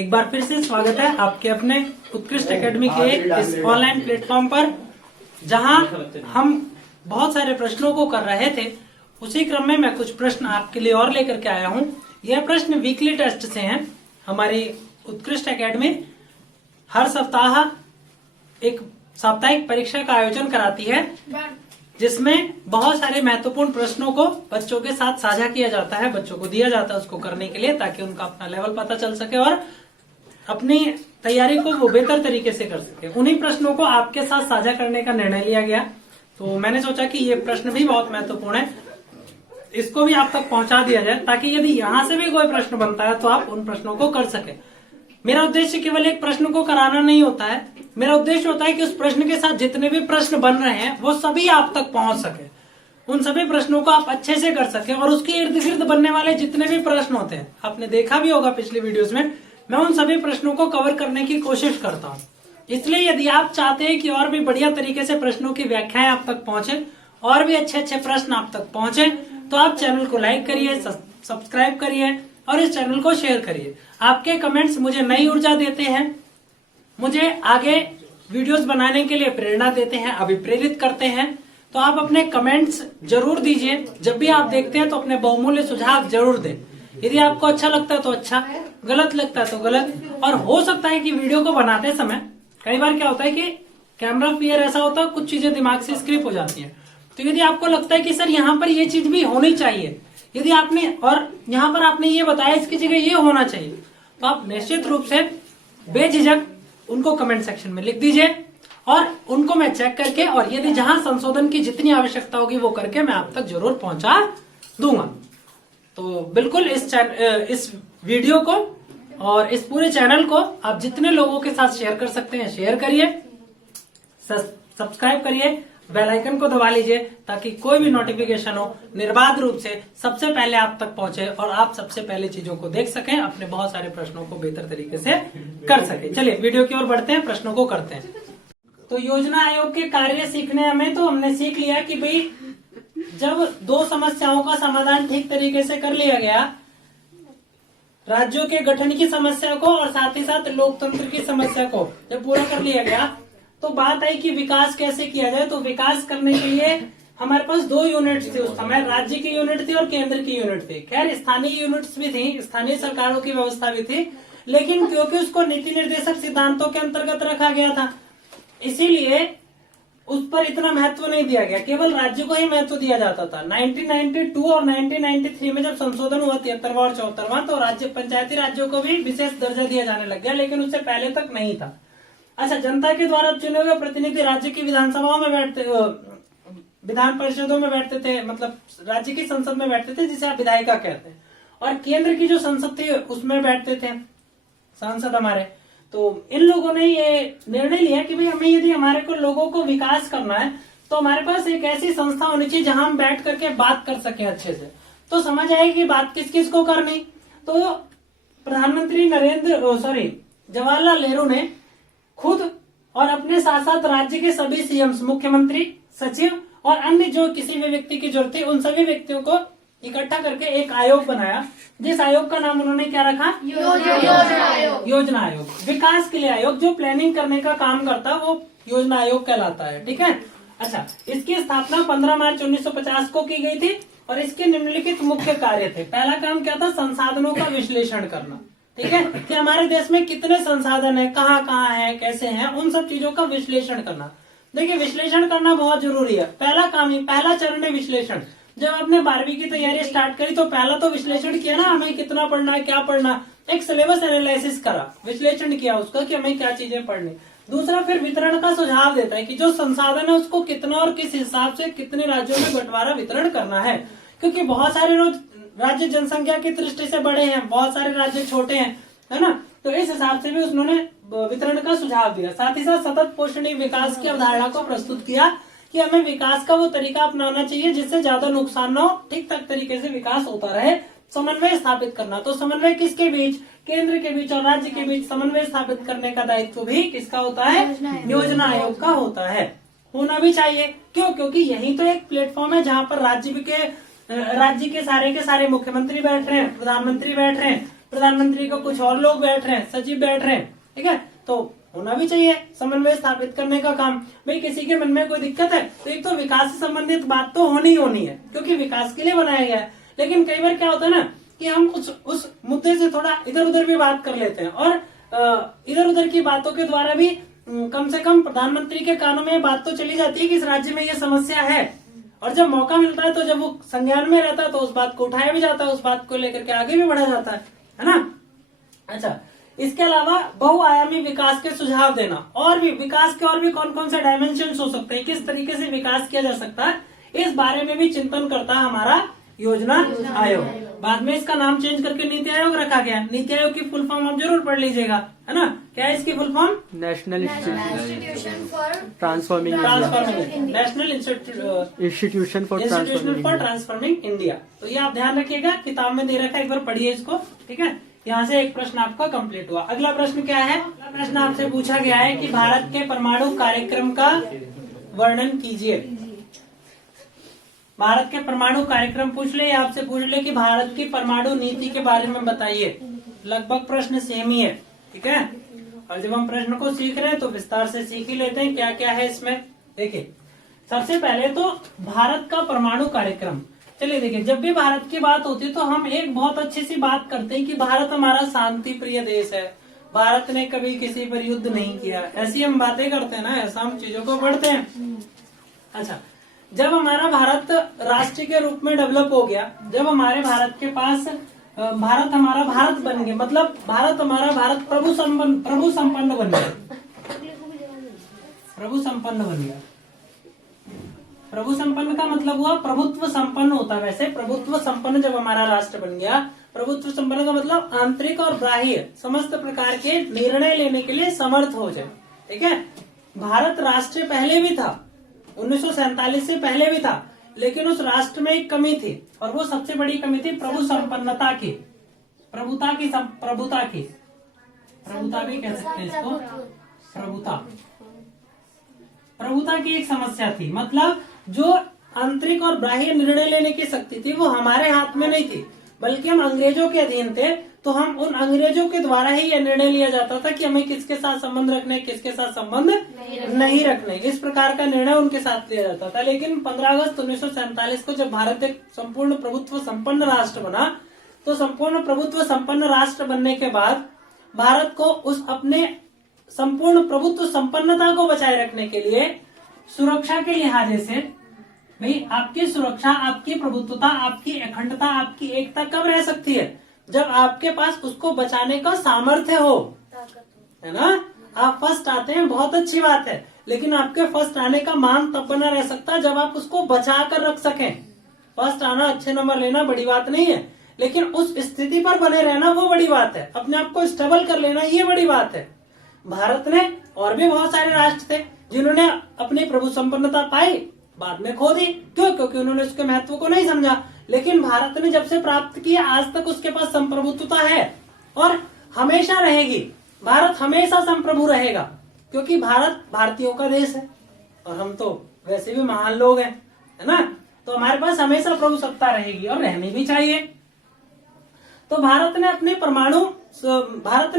एक बार फिर से स्वागत है आपके अपने उत्कृष्ट एकेडमी के इस ऑनलाइन प्लेटफॉर्म पर, जहां हम बहुत सारे प्रश्नों को कर रहे थे। उसी क्रम में मैं कुछ प्रश्न आपके लिए और लेकर के आया हूं। यह प्रश्न वीकली टेस्ट से हैं। हमारी उत्कृष्ट एकेडमी हर सप्ताह एक साप्ताहिक परीक्षा का आयोजन कराती है, जिसमें बहुत सारे महत्वपूर्ण प्रश्नों को बच्चों के साथ साझा किया जाता है, बच्चों को दिया जाता है उसको करने के लिए, ताकि उनका अपना लेवल पता चल सके और अपनी तैयारी को वो बेहतर तरीके से कर सके। उन्हीं प्रश्नों को आपके साथ साझा करने का निर्णय लिया गया। तो मैंने सोचा कि ये प्रश्न भी बहुत महत्वपूर्ण है, इसको भी आप तक पहुंचा दिया जाए, ताकि यदि यहाँ से भी कोई प्रश्न बनता है तो आप उन प्रश्नों को कर सके। मेरा उद्देश्य केवल एक प्रश्न को कराना नहीं होता है, मेरा उद्देश्य होता है कि उस प्रश्न के साथ जितने भी प्रश्न बन रहे हैं वो सभी आप तक पहुंच सके, उन सभी प्रश्नों को आप अच्छे से कर सके। और उसके इर्द गिर्द बनने वाले जितने भी प्रश्न होते हैं, आपने देखा भी होगा पिछली वीडियोस में, मैं उन सभी प्रश्नों को कवर करने की कोशिश करता हूँ। इसलिए यदि आप चाहते हैं कि और भी बढ़िया तरीके से प्रश्नों की व्याख्याएं आप तक पहुंचे और भी अच्छे अच्छे प्रश्न आप तक पहुंचे, तो आप चैनल को लाइक करिए, सब्सक्राइब करिए और इस चैनल को शेयर करिए। आपके कमेंट्स मुझे नई ऊर्जा देते हैं, मुझे आगे वीडियोस बनाने के लिए प्रेरणा देते हैं, अभिप्रेरित करते हैं। तो आप अपने कमेंट्स जरूर दीजिए। जब भी आप देखते हैं तो अपने बहुमूल्य सुझाव जरूर दें। यदि आपको अच्छा लगता है तो अच्छा, गलत लगता है तो गलत। और हो सकता है कि वीडियो को बनाते समय कई बार क्या होता है कि कैमरा फियर ऐसा होता है, कुछ चीजें दिमाग से स्किप हो जाती हैं। तो यदि आपको लगता है कि सर यहाँ पर ये चीज भी होनी चाहिए, यदि आपने और यहाँ पर आपने ये बताया इसकी जगह ये होना चाहिए, तो आप निश्चित रूप से बेझिझक उनको कमेंट सेक्शन में लिख दीजिए और उनको मैं चेक करके, और यदि जहां संशोधन की जितनी आवश्यकता होगी वो करके मैं आप तक जरूर पहुंचा दूंगा। तो बिल्कुल इस वीडियो को और इस पूरे चैनल को आप जितने लोगों के साथ शेयर कर सकते हैं शेयर करिए, सब्सक्राइब करिए, बेल आइकन को दबा लीजिए, ताकि कोई भी नोटिफिकेशन हो निर्बाध रूप से सबसे पहले आप तक पहुंचे और आप सबसे पहले चीजों को देख सकें, अपने बहुत सारे प्रश्नों को बेहतर तरीके से कर सके। चलिए वीडियो की ओर बढ़ते हैं, प्रश्नों को करते हैं। तो योजना आयोग के कार्य सीखने में तो हमने सीख लिया कि भाई जब दो समस्याओं का समाधान ठीक तरीके से कर लिया गया, राज्यों के गठन की समस्या को और साथ ही साथ लोकतंत्र की समस्या को जब पूरा कर लिया गया, तो बात आई कि विकास कैसे किया जाए। तो विकास करने के लिए हमारे पास दो यूनिट्स थी उस समय, राज्य की यूनिट थी और केंद्र की यूनिट थी। खैर स्थानीय यूनिट्स भी थी, स्थानीय सरकारों की व्यवस्था भी थी, लेकिन क्योंकि उसको नीति निर्देशक सिद्धांतों के अंतर्गत रखा गया था, इसीलिए उस पर इतना महत्व नहीं दिया गया, केवल राज्य को ही महत्व दिया जाता था। 1992 और 1993 में जब संशोधन हुआ 73वां और 74वां, तो राज्य पंचायती राज्यों को भी विशेष दर्जा दिया जाने लग गया, लेकिन उससे पहले तक नहीं था। अच्छा, जनता के द्वारा चुने हुए प्रतिनिधि राज्य की विधानसभाओं में बैठते, विधान परिषदों में बैठते थे, मतलब राज्य की संसद में बैठते थे, जिसे आप विधायिका कहते हैं, और केंद्र की जो संसद थी उसमें बैठते थे सांसद हमारे। तो इन लोगों ने ये निर्णय लिया कि भाई हमें यदि हमारे को लोगों को विकास करना है तो हमारे पास एक ऐसी संस्था होनी चाहिए जहां हम बैठ करके बात कर सके अच्छे से। तो समझ आएगी कि बात किस किस को करनी। तो प्रधानमंत्री जवाहरलाल नेहरू ने खुद और अपने साथ साथ राज्य के सभी सीएम्स, मुख्यमंत्री, सचिव और अन्य जो किसी भी व्यक्ति की जरूरत थी, उन सभी व्यक्तियों को इकट्ठा करके एक आयोग बनाया, जिस आयोग का नाम उन्होंने क्या रखा? योजना आयोग। विकास के लिए आयोग, जो प्लानिंग करने का काम करता है वो योजना आयोग कहलाता है। ठीक है। अच्छा, इसकी स्थापना 15 मार्च 1950 को की गई थी और इसके निम्नलिखित मुख्य कार्य थे। पहला काम क्या था? संसाधनों का विश्लेषण करना। ठीक है, कि हमारे देश में कितने संसाधन है, कहाँ कहाँ है, कैसे हैं, उन सब चीजों का विश्लेषण करना। देखिए, विश्लेषण करना बहुत जरूरी है। पहला काम ही, पहला चरण है विश्लेषण। जब आपने 12वीं की तैयारी स्टार्ट करी तो पहला तो विश्लेषण किया ना, हमें कितना पढ़ना है, क्या पढ़ना, एक सिलेबस एनालिसिस करा, विश्लेषण किया उसका कि हमें क्या चीजें पढ़नी। दूसरा, फिर वितरण का सुझाव देता है कि जो संसाधन है उसको कितना और किस हिसाब से कितने राज्यों में बंटवारा वितरण करना है, क्योंकि बहुत सारे राज्य जनसंख्या की दृष्टि से बड़े हैं, बहुत सारे राज्य छोटे हैं, है ना। तो इस हिसाब से भी उन्होंने वितरण का सुझाव दिया। साथ ही साथ सतत पोषणीय विकास की अवधारणा को प्रस्तुत किया कि हमें विकास का वो तरीका अपनाना चाहिए जिससे ज्यादा नुकसान न हो, ठीक ठाक तरीके से विकास होता रहे। समन्वय स्थापित करना, तो समन्वय किसके बीच? केंद्र के बीच और राज्य के बीच समन्वय स्थापित करने का दायित्व भी किसका होता है? योजना आयोग का होता है, होना भी चाहिए। क्यों? क्योंकि यही तो एक प्लेटफॉर्म है जहाँ पर राज्य के सारे मुख्यमंत्री बैठ रहे हैं, प्रधानमंत्री बैठ रहे हैं, प्रधानमंत्री को कुछ और लोग बैठ रहे हैं, सचिव बैठ रहे हैं, ठीक है, तो होना भी चाहिए समन्वय स्थापित करने का काम। भाई किसी के मन में कोई दिक्कत है तो एक तो विकास से संबंधित बात तो होनी ही होनी है, क्योंकि विकास के लिए बनाया गया है। लेकिन कई बार क्या होता है ना कि हम उस मुद्दे से थोड़ा इधर उधर भी बात कर लेते हैं, और इधर उधर की बातों के द्वारा भी कम से कम प्रधानमंत्री के कानों में बात तो चली जाती है कि इस राज्य में ये समस्या है, और जब मौका मिलता है तो जब वो संज्ञान में रहता है तो उस बात को उठाया भी जाता है, उस बात को लेकर के आगे भी बढ़ा जाता है ना। अच्छा, इसके अलावा बहुआयामी विकास के सुझाव देना, और भी विकास के और भी कौन कौन से डायमेंशन हो सकते हैं, किस तरीके से विकास किया जा सकता है, इस बारे में भी चिंतन करता है हमारा योजना आयोग। बाद में इसका नाम चेंज करके नीति आयोग रखा गया। नीति आयोग की फुल फॉर्म आप जरूर पढ़ लीजिएगा, है ना। क्या है इसकी full form? National institution for transforming India. तो ये आप ध्यान रखिएगा, किताब में दे रखा है, एक बार पढ़िए इसको, ठीक है। यहाँ से एक प्रश्न आपका कंप्लीट हुआ। अगला प्रश्न क्या है? अगला प्रश्न आपसे पूछा गया है कि भारत के परमाणु कार्यक्रम का वर्णन कीजिए। भारत के परमाणु कार्यक्रम पूछ ले या आपसे पूछ ले कि भारत की परमाणु नीति के बारे में बताइए, लगभग प्रश्न सेम ही है, ठीक है। और जब हम प्रश्न को सीख रहे हैं तो विस्तार से सीख ही लेते हैं क्या क्या है इसमें। देखिए, सबसे पहले तो भारत का परमाणु कार्यक्रम। चलिए देखिए, जब भी भारत की बात होती है तो हम एक बहुत अच्छी सी बात करते हैं कि भारत हमारा शांति प्रिय देश है, भारत ने कभी किसी पर युद्ध नहीं किया, ऐसी हम बातें करते हैं ना, ऐसा हम चीजों को पढ़ते हैं। अच्छा, जब हमारा भारत राष्ट्र के रूप में डेवलप हो गया, जब हमारे भारत के पास भारत हमारा भारत बन गया, मतलब भारत हमारा भारत प्रभु संपन्न बन गया। प्रभु संपन्न का मतलब हुआ प्रभुत्व संपन्न होता है। वैसे प्रभुत्व संपन्न जब हमारा राष्ट्र बन गया, प्रभुत्व संपन्न का मतलब आंतरिक और बाह्य समस्त प्रकार के निर्णय लेने के लिए समर्थ हो जाए, ठीक है। भारत राष्ट्र पहले भी था, 1947 से पहले भी था, लेकिन उस राष्ट्र में एक कमी थी, और वो सबसे बड़ी कमी थी प्रभु संपन्नता की, प्रभुता भी कह सकते हैं इसको, प्रभुता की एक समस्या थी। मतलब जो आंतरिक और बाह्य निर्णय लेने की शक्ति थी वो हमारे हाथ में नहीं थी, बल्कि हम अंग्रेजों के अधीन थे। तो हम उन अंग्रेजों के द्वारा ही यह निर्णय लिया जाता था कि हमें किसके साथ संबंध रखने, किसके साथ संबंध नहीं रखने, इस प्रकार का निर्णय उनके साथ लिया जाता था। लेकिन 15 अगस्त 1947 को जब भारत एक संपूर्ण प्रभुत्व संपन्न राष्ट्र बना, तो संपूर्ण प्रभुत्व संपन्न राष्ट्र बनने के बाद भारत को उस अपने संपूर्ण प्रभुत्व संपन्नता को बचाए रखने के लिए सुरक्षा के लिहाजे से, भाई आपकी सुरक्षा, आपकी प्रभुत्वता, आपकी अखंडता, आपकी एकता कब रह सकती है? जब आपके पास उसको बचाने का सामर्थ्य हो, है ना। आप फर्स्ट आते हैं, बहुत अच्छी बात है, लेकिन आपके फर्स्ट आने का मान तब बना रह सकता है जब आप उसको बचा कर रख सकें। फर्स्ट आना, अच्छे नंबर लेना बड़ी बात नहीं है, लेकिन उस स्थिति पर बने रहना वो बड़ी बात है, अपने आप को स्टेबल कर लेना ये बड़ी बात है। भारत ने, और भी बहुत सारे राष्ट्र थे जिन्होंने अपनी प्रभु संपन्नता पाई, बाद में खो दी। क्यों? क्योंकि उन्होंने उसके महत्व को नहीं समझा। लेकिन भारत ने जब से प्राप्त किया, आज तक उसके पास संप्रभुत्वता है और हमेशा रहेगी। भारत हमेशा संप्रभु रहेगा, क्योंकि भारत भारतीयों का देश है और हम तो वैसे भी महान लोग हैं, है ना। तो हमारे पास हमेशा प्रभु सत्ता रहेगी और रहनी भी चाहिए। तो भारत ने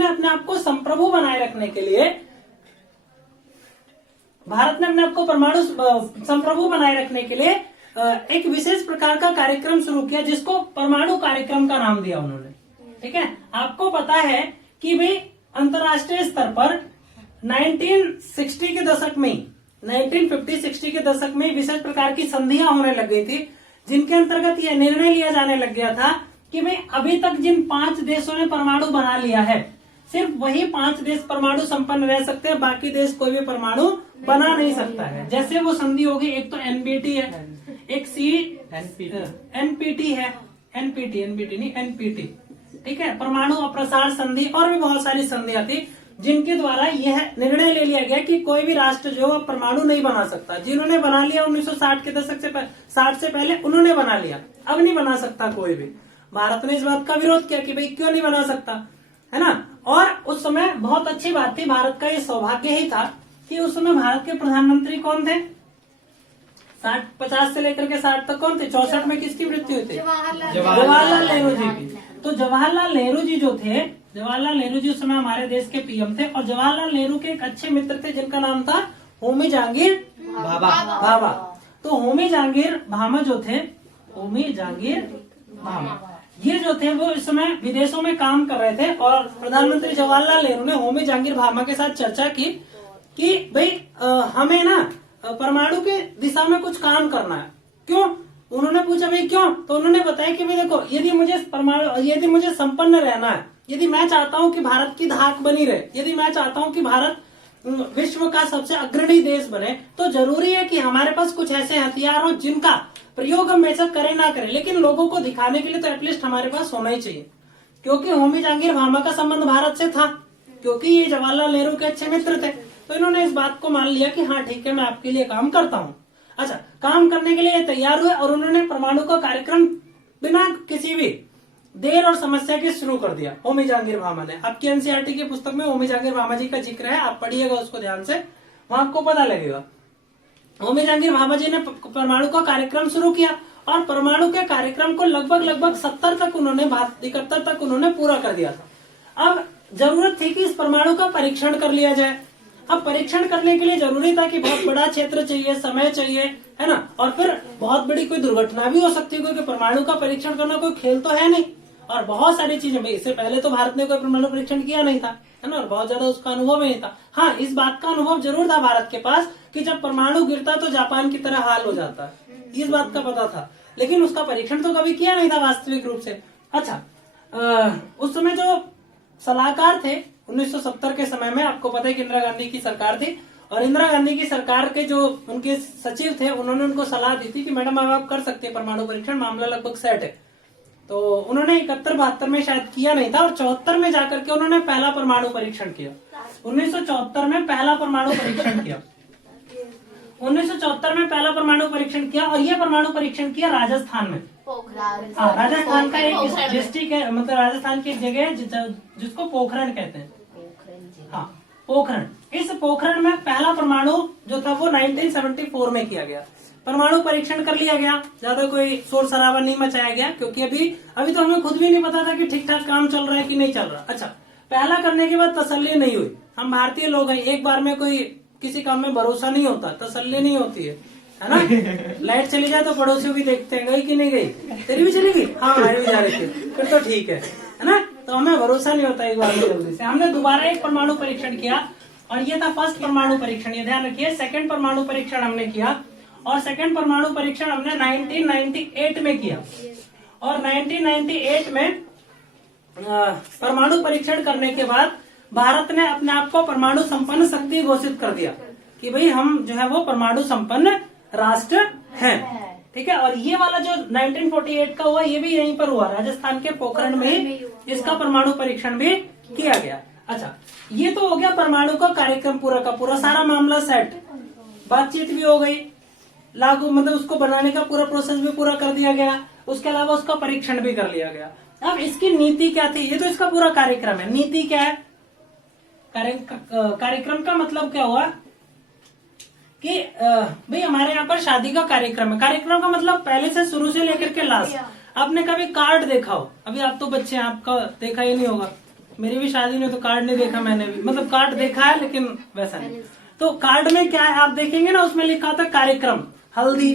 अपने आप को संप्रभु बनाए रखने के लिए, भारत ने अपने आप को परमाणु संप्रभु बनाए रखने के लिए एक विशेष प्रकार का कार्यक्रम शुरू किया, जिसको परमाणु कार्यक्रम का नाम दिया उन्होंने, ठीक है। आपको पता है कि भाई अंतर्राष्ट्रीय स्तर पर 1960 के दशक में, 1950-60 के दशक में विशेष प्रकार की संधियां होने लग गई थी, जिनके अंतर्गत यह निर्णय लिया जाने लग गया था कि भाई अभी तक जिन 5 देशों ने परमाणु बना लिया है, सिर्फ वही 5 देश परमाणु संपन्न रह सकते हैं, बाकी देश कोई भी परमाणु बना नहीं सकता है। जैसे वो संधि होगी, एक तो एनबीटी है, एक एनपीटी, ठीक है, परमाणु अप्रसार संधि, और भी बहुत सारी संधियां थी जिनके द्वारा यह निर्णय ले लिया गया कि कोई भी राष्ट्र जो परमाणु नहीं बना सकता। जिन्होंने बना लिया 1960 के दशक से 60 से पहले उन्होंने बना लिया, अब नहीं बना सकता कोई भी। भारत ने इस बात का विरोध किया कि भाई क्यों नहीं बना सकता, है ना। और उस समय बहुत अच्छी बात थी, भारत का ये सौभाग्य ही था कि उस समय भारत के प्रधानमंत्री कौन थे? 50 से लेकर के 60 तक कौन थे? 64 में किसकी मृत्यु हुई थी? जवाहरलाल नेहरू जी की। तो जवाहरलाल नेहरू जी जो थे, जवाहरलाल नेहरू जी उस समय हमारे देश के पीएम थे, और जवाहरलाल नेहरू के एक अच्छे मित्र थे जिनका नाम था होमी जहांगीर भाभा। तो होमी जहांगीर भामा जो थे, होमी जहांगीर भामा, ये जो थे वो इस समय विदेशों में काम कर रहे थे, और प्रधानमंत्री जवाहरलाल नेहरू ने होमी जहांगीर भामा के साथ चर्चा की कि भाई हमें ना परमाणु के दिशा में कुछ काम करना है। क्यों? उन्होंने पूछा भाई क्यों? तो उन्होंने बताया कि भाई देखो, यदि मुझे संपन्न रहना है, यदि मैं चाहता हूं कि भारत की धाक बनी रहे, यदि मैं चाहता हूं कि भारत विश्व का सबसे अग्रणी देश बने, तो जरूरी है कि हमारे पास कुछ ऐसे हथियार हो जिनका प्रयोग हम बेशक करें ना करें, लेकिन लोगों को दिखाने के लिए तो एटलीस्ट हमारे पास होना ही चाहिए। क्योंकि होमी जहांगीर भामा का संबंध भारत से था, क्योंकि ये जवाहरलाल नेहरू के अच्छे मित्र थे, तो इन्होंने इस बात को मान लिया कि हाँ ठीक है, मैं आपके लिए काम करता हूँ। अच्छा, काम करने के लिए ये तैयार हुए, और उन्होंने परमाणु का कार्यक्रम बिना किसी भी देर और समस्या के शुरू कर दिया होमी जहांगीर भामा ने। आपकी एनसीईआरटी की पुस्तक में होमी जहांगीर भामा जी का जिक्र है, आप पढ़िएगा उसको ध्यान से, वहां आपको पता लगेगा। होमी जहांगीर भामा जी ने परमाणु का कार्यक्रम शुरू किया, और परमाणु के कार्यक्रम को लगभग 71 तक उन्होंने 71 तक उन्होंने पूरा कर दिया था। अब जरूरत थी कि इस परमाणु का परीक्षण कर लिया जाए। अब परीक्षण करने के लिए जरूरी था कि बहुत बड़ा क्षेत्र चाहिए, समय चाहिए, है ना, और फिर बहुत बड़ी कोई दुर्घटना भी हो सकती है, क्योंकि परमाणु का परीक्षण करना कोई खेल तो है नहीं, और बहुत सारी चीजें, भाई इससे पहले तो भारत ने कोई परमाणु परीक्षण किया नहीं था, है ना, और बहुत ज्यादा उसका अनुभव नहीं था। हाँ, इस बात का अनुभव जरूर था भारत के पास कि जब परमाणु गिरता तो जापान की तरह हाल हो जाता है, इस बात का पता था, लेकिन उसका परीक्षण तो कभी किया नहीं था वास्तविक रूप से। अच्छा, उस समय जो सलाहकार थे 1970 के समय में, आपको पता है कि इंदिरा गांधी की सरकार थी, और इंदिरा गांधी की सरकार के जो उनके सचिव थे, उन्होंने उनको सलाह दी थी कि मैडम आप कर सकते हैं परमाणु परीक्षण, मामला लगभग सेट है। तो उन्होंने 71-72 में शायद किया नहीं था, और 74 में जाकर के उन्होंने पहला परमाणु परीक्षण किया। 1974 में पहला परमाणु परीक्षण किया, 1974 में पहला परमाणु परीक्षण किया, और यह परमाणु परीक्षण किया राजस्थान में। हाँ, राजस्थान का एक डिस्ट्रिक्ट है, मतलब राजस्थान की एक जगह है जिसको पोखरण कहते हैं। हाँ, पोखरण। इस पोखरण में पहला परमाणु जो था वो 1974 में किया गया। परमाणु परीक्षण कर लिया गया, ज्यादा कोई शोर शराबा नहीं मचाया गया, क्योंकि अभी तो हमें खुद भी नहीं पता था कि ठीक ठाक काम चल रहा है कि नहीं चल रहा। अच्छा, पहला करने के बाद तसल्ली नहीं हुई। हम भारतीय लोग हैं, एक बार में कोई किसी काम में भरोसा नहीं होता, तसल्ली नहीं होती है ना। लाइट चली जाए तो पड़ोसी भी देखते हैं, गई कि नहीं गई, तेरी भी चली गई, हाँ हमारी भी जा रही थी, फिर तो ठीक है ना। तो हमें भरोसा नहीं होता एक बार में जल्दी से। हमने दोबारा एक परमाणु परीक्षण किया, और ये था फर्स्ट परमाणु परीक्षण, ये ध्यान रखिए। सेकंड परमाणु परीक्षण हमने किया, और सेकंड परमाणु परीक्षण हमने 1998 में किया, और 1998 में परमाणु परीक्षण करने के बाद भारत ने अपने आप को परमाणु संपन्न शक्ति घोषित कर दिया कि भाई हम जो है वो परमाणु संपन्न राष्ट्र हैं, ठीक है। और ये वाला जो 1948 का हुआ, ये भी यहीं पर हुआ, राजस्थान के पोखरण में इसका परमाणु परीक्षण भी किया गया। अच्छा, ये तो हो गया परमाणु का कार्यक्रम पूरा का पूरा, सारा मामला सेट, बातचीत भी हो गई, लागू मतलब उसको बनाने का पूरा प्रोसेस भी पूरा कर दिया गया, उसके अलावा उसका परीक्षण भी कर लिया गया। अब इसकी नीति क्या थी, ये तो इसका पूरा कार्यक्रम है। नीति क्या है? कार्यक्रम का मतलब क्या हुआ कि भाई हमारे यहाँ पर शादी का कार्यक्रम है। कार्यक्रम का मतलब पहले से शुरू से लेकर के लास्ट। आपने कभी कार्ड देखा हो? अभी आप तो बच्चे हैं, आपका देखा ही नहीं होगा, मेरी भी शादी में तो कार्ड नहीं देखा मैंने भी, मतलब कार्ड देखा है लेकिन वैसा नहीं। तो कार्ड में क्या है आप देखेंगे ना, उसमें लिखा था कार्यक्रम, हल्दी,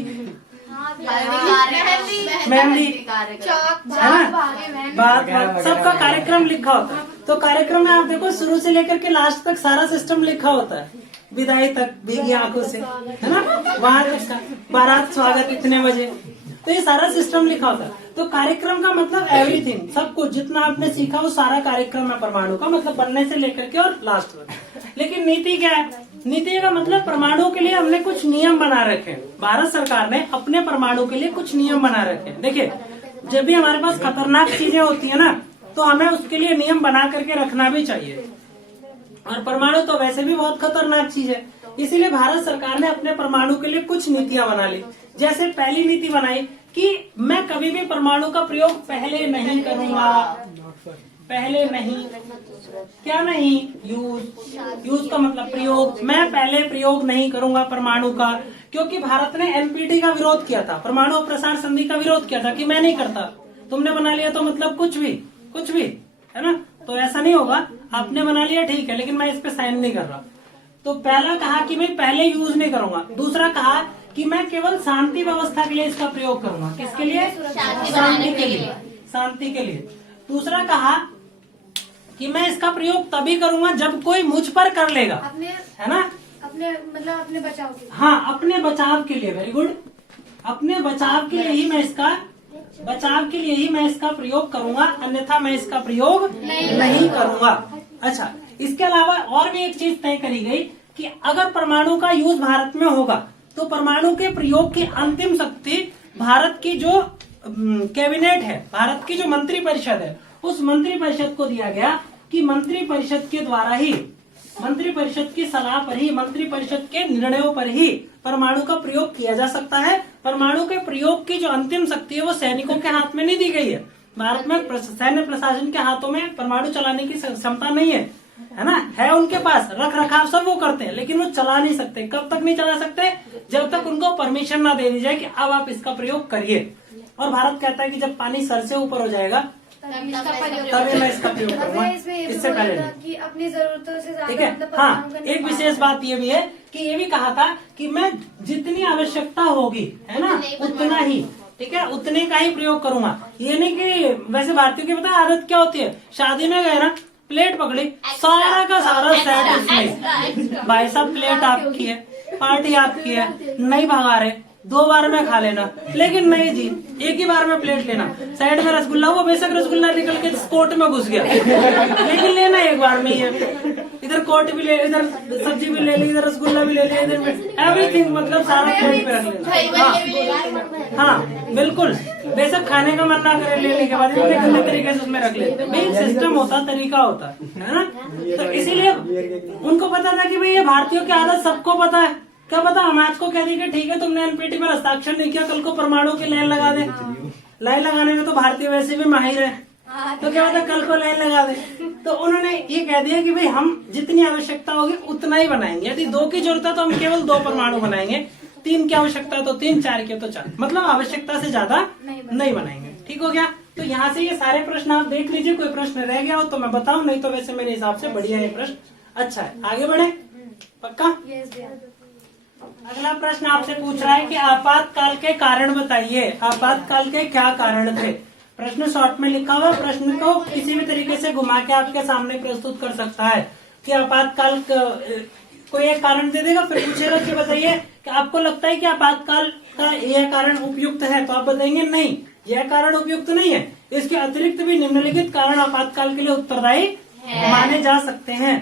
मेहंदी, है ना, बात सबका कार्यक्रम लिखा होता है। तो कार्यक्रम में आप देखो शुरू से लेकर के लास्ट तक सारा सिस्टम लिखा होता है, विदाई तक भीगी आंखों से, है ना, वहां तक का बारात स्वागत इतने बजे, तो ये सारा सिस्टम लिखा होता है। तो कार्यक्रम का मतलब एवरीथिंग, सब कुछ जितना आपने सीखा वो सारा कार्यक्रम है परमाणु का, मतलब बनने से लेकर के और लास्ट तक। लेकिन नीति क्या है? नीति का मतलब परमाणु के लिए हमने कुछ नियम बना रखे हैं। भारत सरकार ने अपने परमाणु के लिए कुछ नियम बना रखे हैं। देखिए, जब भी हमारे पास खतरनाक चीजें होती है ना, तो हमें उसके लिए नियम बना करके रखना भी चाहिए, और परमाणु तो वैसे भी बहुत खतरनाक चीज है। इसीलिए भारत सरकार ने अपने परमाणु के लिए कुछ नीतियां बना ली। जैसे पहली नीति बनाई कि मैं कभी भी परमाणु का प्रयोग पहले नहीं करूंगा, पहले नहीं, क्या नहीं, यूज का मतलब प्रयोग। मैं पहले प्रयोग नहीं करूंगा परमाणु का, क्योंकि भारत ने एनपीटी का विरोध किया था, परमाणु प्रसार संधि का विरोध किया था कि मैं नहीं करता, तुमने बना लिया तो मतलब कुछ भी है ना, तो ऐसा नहीं होगा। आपने बना लिया ठीक है, लेकिन मैं इस पे साइन नहीं कर रहा। तो पहला कहा कि मैं पहले यूज नहीं करूंगा। दूसरा कहा कि मैं केवल शांति व्यवस्था के लिए इसका प्रयोग करूंगा। किसके लिए? शांति के लिए, शांति के लिए। दूसरा कहा कि मैं इसका प्रयोग तभी करूंगा जब कोई मुझ पर कर लेगा, है ना, अपने बचाव के लिए। हाँ, अपने बचाव के लिए। Very good. अपने बचाव के लिए ही मैं इसका प्रयोग करूंगा, अन्यथा मैं इसका प्रयोग नहीं करूंगा। अच्छा, इसके अलावा और भी एक चीज तय करी गई कि अगर परमाणु का यूज भारत में होगा तो परमाणु के प्रयोग की अंतिम शक्ति भारत की जो कैबिनेट है, भारत की जो मंत्रिपरिषद है, उस मंत्रिपरिषद को दिया गया कि मंत्रिपरिषद के द्वारा ही, मंत्रिपरिषद की सलाह पर ही, मंत्रिपरिषद के निर्णयों पर ही परमाणु का प्रयोग किया जा सकता है। परमाणु के प्रयोग की जो अंतिम शक्ति है वो सैनिकों के हाथ में नहीं दी गई है। भारत में सैन्य प्रशासन के हाथों में परमाणु चलाने की क्षमता नहीं है ना, है उनके पास, रख रखाव सब वो करते हैं, लेकिन वो चला नहीं सकते। कब तक नहीं चला सकते? जब तक उनको परमिशन ना दे दी जाए कि अब आप इसका प्रयोग करिए। और भारत कहता है कि जब पानी सर से ऊपर हो जाएगा तभी मैं इसका प्रयोग करूंगा, इससे पहले कि अपनी जरूरतों से ज्यादा ठीक है। मतलब हाँ, परमाणु का एक विशेष बात ये भी है कि ये भी कहा था कि मैं जितनी आवश्यकता होगी, है ना, उतना ही, ठीक है, उतने का ही प्रयोग करूंगा। ये नहीं कि वैसे भारतीयों की पता है आदत क्या होती है, शादी में गए ना, प्लेट पकड़ी, सारा का सारा सेट उसमें, भाई साहब प्लेट आपकी है, पार्टी आपकी है, नहीं भगा रहे, 2 बार में खा लेना, लेकिन नहीं जी, एक ही बार में प्लेट लेना। साइड में रसगुल्ला, वो बेशक रसगुल्ला निकल के कोट में घुस गया, लेकिन लेना एक बार में ही है। इधर कोट भी ले, इधर सब्जी भी ले ली, इधर रसगुल्ला भी ले लिया, इधर एवरीथिंग, मतलब सारा प्लेट पे रख लेना। हाँ बिल्कुल, बेशक खाने का मन ना करे, लेने के बाद इतने गंदे तरीके से उसमें रख लेते। भाई सिस्टम होता, तरीका होता है ना। तो इसीलिए उनको पता था कि भाई ये भारतीयों की आदत सबको पता है। क्या पता हम आज को कह दी कि ठीक है तुमने एनपीटी में हस्ताक्षर नहीं किया, कल को परमाणु की लाइन लगा दे। लाइन लगाने में तो भारतीय वैसे भी माहिर है, तो क्या पता कल को लाइन लगा दे। तो उन्होंने ये कह दिया कि भाई हम जितनी आवश्यकता होगी उतना ही बनाएंगे। यदि 2 की जरूरत है तो हम केवल 2 परमाणु बनाएंगे, 3 की आवश्यकता है तो 3, 4 की तो 4, मतलब आवश्यकता से ज्यादा नहीं बनाएंगे। ठीक हो गया। तो यहाँ से ये सारे प्रश्न आप देख लीजिए, कोई प्रश्न रह गया हो तो मैं बताऊं, नहीं तो वैसे मेरे हिसाब से बढ़िया ये प्रश्न अच्छा है। आगे बढ़े, पक्का। अगला प्रश्न आपसे पूछ रहा है कि आपातकाल के कारण बताइए। आपातकाल के क्या कारण थे? प्रश्न शॉर्ट में लिखा हुआ, प्रश्न को किसी भी तरीके से घुमा के आपके सामने प्रस्तुत कर सकता है कि आपातकाल कोई एक कारण दे देगा, फिर पूछेगा कि बताइए कि आपको लगता है कि आपातकाल का यह कारण उपयुक्त है, तो आप बताएंगे नहीं, यह कारण उपयुक्त नहीं है, इसके अतिरिक्त भी निम्नलिखित कारण आपातकाल के लिए उत्तरदायी माने जा सकते हैं।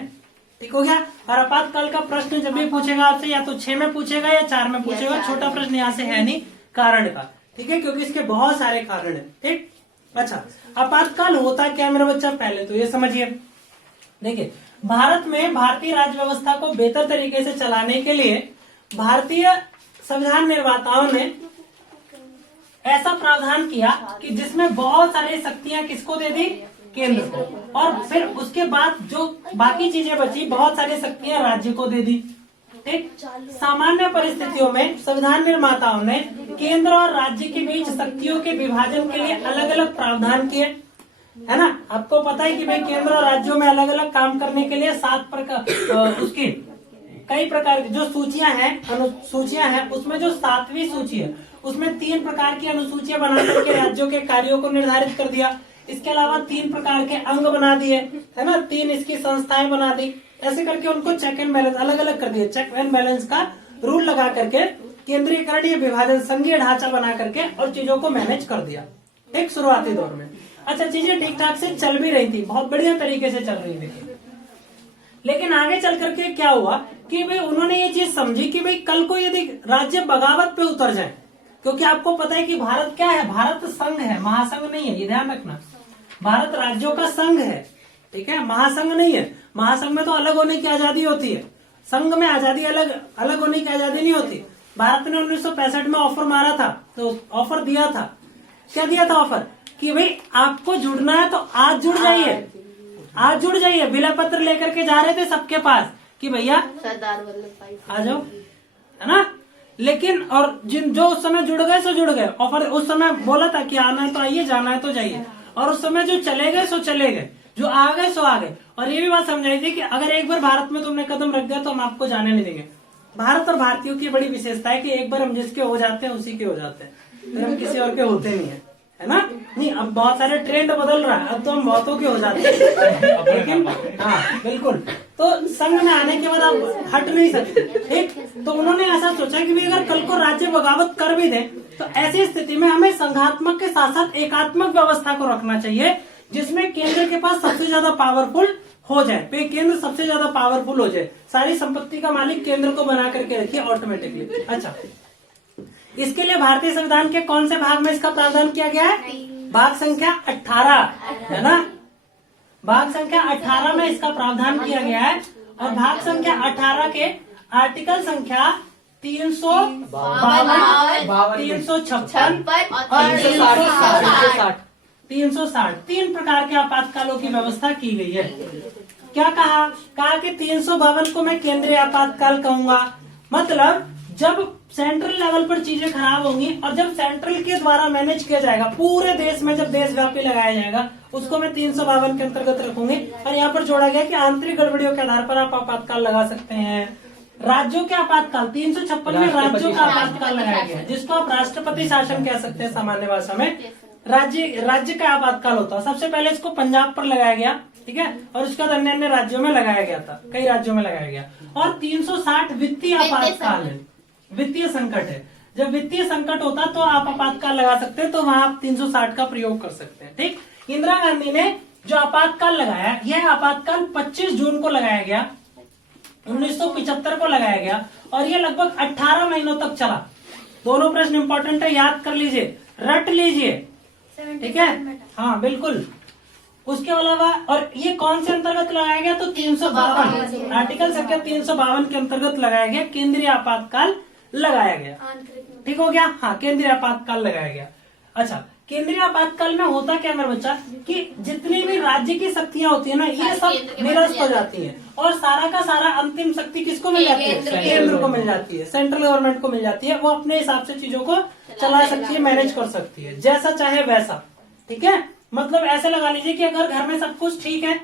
ठीक हो गया। और आपातकाल का प्रश्न जब भी पूछेगा आपसे, या तो 6 में पूछेगा या 4 में पूछेगा, छोटा प्रश्न यहाँ से है नहीं कारण का, ठीक है, क्योंकि इसके बहुत सारे कारण है। ठीक, अच्छा, आपातकाल होता क्या मेरा बच्चा, पहले तो ये समझिए। देखिए, भारत में भारतीय राज्य व्यवस्था को बेहतर तरीके से चलाने के लिए भारतीय संविधान निर्माताओं ने ऐसा प्रावधान किया कि जिसमें बहुत सारी शक्तियां किसको दे दी, केंद्र को, और फिर उसके बाद जो बाकी चीजें बची, बहुत सारी शक्तियां राज्य को दे दी। ठीक, सामान्य परिस्थितियों में संविधान निर्माताओं ने केंद्र और राज्य के बीच शक्तियों के विभाजन के लिए अलग अलग प्रावधान किए, है ना। आपको पता है कि भाई केंद्र और राज्यों में अलग अलग काम करने के लिए 7 प्रकार उसकी कई प्रकार की जो सूचियां हैं, अनुसूचियां हैं, उसमें जो 7वीं सूची है उसमें 3 प्रकार की अनुसूचियां बना करके राज्यों के कार्यों को निर्धारित कर दिया। इसके अलावा 3 प्रकार के अंग बना दिए, है ना, 3 इसकी संस्थाएं बना दी। ऐसे करके उनको चेक एंड बैलेंस अलग अलग कर दिए, चेक एंड बैलेंस का रूल लगा करके केंद्रीयकरण या विभाजन संघीय ढांचा बना करके और चीजों को मैनेज कर दिया। ठीक, शुरुआती दौर में अच्छा चीजें ठीक ठाक से चल भी रही थी, बहुत बढ़िया तरीके से चल रही थी। लेकिन आगे चल करके क्या हुआ कि भाई उन्होंने ये चीज समझी कि भाई कल को यदि राज्य बगावत पे उतर जाए, क्योंकि आपको पता है कि भारत क्या है, भारत संघ है, महासंघ नहीं है, ये ध्यान रखना। भारत राज्यों का संघ है, ठीक है, महासंघ नहीं है। महासंघ में तो अलग होने की आजादी होती है, संघ में आजादी अलग होने की आजादी नहीं होती। भारत ने 1965 में ऑफर मारा था, तो ऑफर दिया था, क्या दिया था ऑफर कि भाई आपको जुड़ना है तो आज जुड़ जाइए, आज जुड़ जाइए। बिला पत्र लेकर के जा रहे थे सबके पास कि भैया सरदार वल्लभ भाई आ जाओ, है ना। लेकिन और जिन जो उस समय जुड़ गए सो जुड़ गए, और फिर उस समय बोला था कि आना है तो आइए, जाना है तो जाइए, और उस समय जो चले गए सो चले गए, जो आ गए सो आ गए। और ये भी बात समझाई थी कि अगर एक बार भारत में तुमने कदम रख दिया तो हम आपको जाने नहीं देंगे। भारत और भारतीयों की बड़ी विशेषता है कि एक बार हम जिसके हो जाते हैं उसी के हो जाते हैं, फिर हम किसी और के होते नहीं है ना। नहीं, अब बहुत सारे ट्रेंड बदल रहा है, अब तो हम बहुतों के हो जाते हैं, लेकिन हाँ बिल्कुल। तो संघ में आने के बाद आप हट नहीं सकते, ठीक। तो उन्होंने ऐसा सोचा कि भाई अगर कल को राज्य बगावत कर भी दे तो ऐसी स्थिति में हमें संघात्मक के साथ साथ एकात्मक व्यवस्था को रखना चाहिए, जिसमें केंद्र के पास सबसे ज्यादा पावरफुल हो जाए, केंद्र सबसे ज्यादा पावरफुल हो जाए, सारी संपत्ति का मालिक केंद्र को बना करके रखिए ऑटोमेटिकली। अच्छा, इसके लिए भारतीय संविधान के कौन से भाग में इसका प्रावधान किया गया है? भाग संख्या 18, है ना। भाग संख्या 18 में इसका प्रावधान किया गया है, और भाग संख्या 18 के आर्टिकल संख्या 352, 356 और 360 तीन प्रकार के आपातकालों की व्यवस्था की गई है। क्या कहा कि 352 को मैं केंद्रीय आपातकाल कहूंगा। मतलब जब सेंट्रल लेवल पर चीजें खराब होंगी और जब सेंट्रल के द्वारा मैनेज किया जाएगा पूरे देश में, जब देशव्यापी लगाया जाएगा, उसको मैं 352 के अंतर्गत रखूंगी। और यहाँ पर जोड़ा गया कि आंतरिक गड़बड़ियों के आधार पर आप आपातकाल लगा सकते हैं। राज्यों के आपातकाल 356 में राज्यों का आपातकाल लगाया गया, जिसको आप राष्ट्रपति शासन कह सकते हैं सामान्य भाषा में। राज्य का आपातकाल होता है। सबसे पहले इसको पंजाब पर लगाया गया, ठीक है, और उसके बाद अन्य अन्य राज्यों में लगाया गया था, कई राज्यों में लगाया गया। और 360 वित्तीय आपातकाल है, वित्तीय संकट है। जब वित्तीय संकट होता तो आप आपातकाल लगा सकते हैं, तो वहां आप 360 का प्रयोग कर सकते हैं, ठीक। इंदिरा गांधी ने जो आपातकाल लगाया, यह आपातकाल 25 जून को लगाया गया, 1975 को लगाया गया, और ये लगभग 18 महीनों तक चला। दोनों प्रश्न इंपॉर्टेंट है, याद कर लीजिए, रट लीजिए, ठीक है। हाँ बिल्कुल। उसके अलावा और ये कौन से अंतर्गत लगाया गया? तो 352 आर्टिकल संख्या 352 के अंतर्गत लगाया गया, केंद्रीय आपातकाल लगाया गया, ठीक हो गया। हाँ, केंद्रीय आपातकाल लगाया गया। अच्छा, केंद्रीय आपातकाल में होता क्या मेरा बच्चा कि जितनी भी राज्य की शक्तियां होती है ना, ये सब निरस्त हो जाती है, और सारा का सारा अंतिम शक्ति किसको मिल जाती है? केंद्र को मिल जाती है, सेंट्रल गवर्नमेंट को मिल जाती है। वो अपने हिसाब से चीजों को चला सकती है, मैनेज कर सकती है, जैसा चाहे वैसा, ठीक है। मतलब ऐसे लगा लीजिए कि अगर घर में सब कुछ ठीक है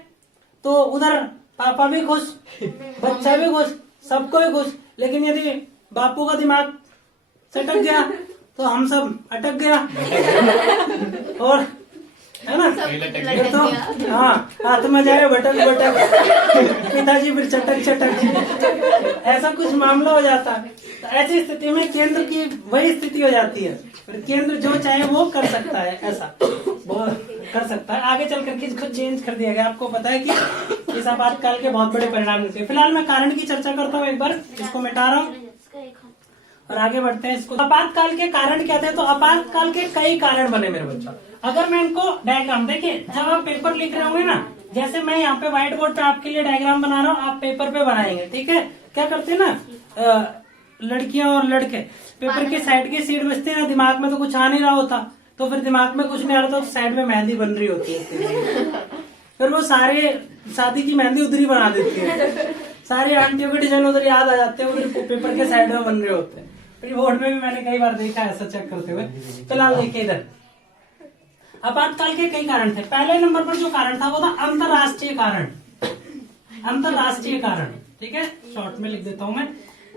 तो उधर पापा भी खुश, बच्चा भी खुश, सबको भी खुश। लेकिन यदि बापू का दिमाग सटक गया तो हम सब अटक गया, और है ना, फिर तो हाँ, हाथ में जाए बटन पिताजी फिर चटक, ऐसा कुछ मामला हो जाता है। तो ऐसी स्थिति में केंद्र की वही स्थिति हो जाती है, फिर केंद्र जो चाहे वो कर सकता है, ऐसा वो कर सकता है। आगे चल करके इसको चेंज कर दिया गया। आपको पता है कि इस आपातकाल के बहुत बड़े परिणाम निकले। फिलहाल मैं कारण की चर्चा करता हूँ, एक बार इसको मिटा रहा हूँ और आगे बढ़ते हैं। इसको आपातकाल के कारण क्या थे? तो आपातकाल के कई कारण बने मेरे बच्चों। अगर मैं इनको डायग्राम, देखिए जब आप पेपर लिख रहे होंगे ना, जैसे मैं यहाँ पे व्हाइट बोर्ड पे आपके लिए डायग्राम बना रहा हूँ, आप पेपर पे बनाएंगे, ठीक है। क्या करते हैं ना लड़कियां और लड़के, पेपर के साइड की सीट बचते हैं ना, दिमाग में तो कुछ आ नहीं रहा होता, तो फिर दिमाग में कुछ नहीं आ रहा तो साइड में मेहंदी बन रही होती है, फिर वो सारे शादी की मेहंदी उधर ही बना देती है, सारी आंटियों के डिजाइन उधर याद आ जाते हैं, उधर पेपर के साइड में बन रहे होते हैं। फिर बोर्ड में भी मैंने कई बार देखा ऐसा चेक करते हुए। फिलहाल देखिए इधर आपातकाल के कई कारण थे। पहले नंबर पर जो कारण था वो था अंतरराष्ट्रीय कारण, अंतरराष्ट्रीय कारण, ठीक है, शॉर्ट में लिख देता हूं मैं,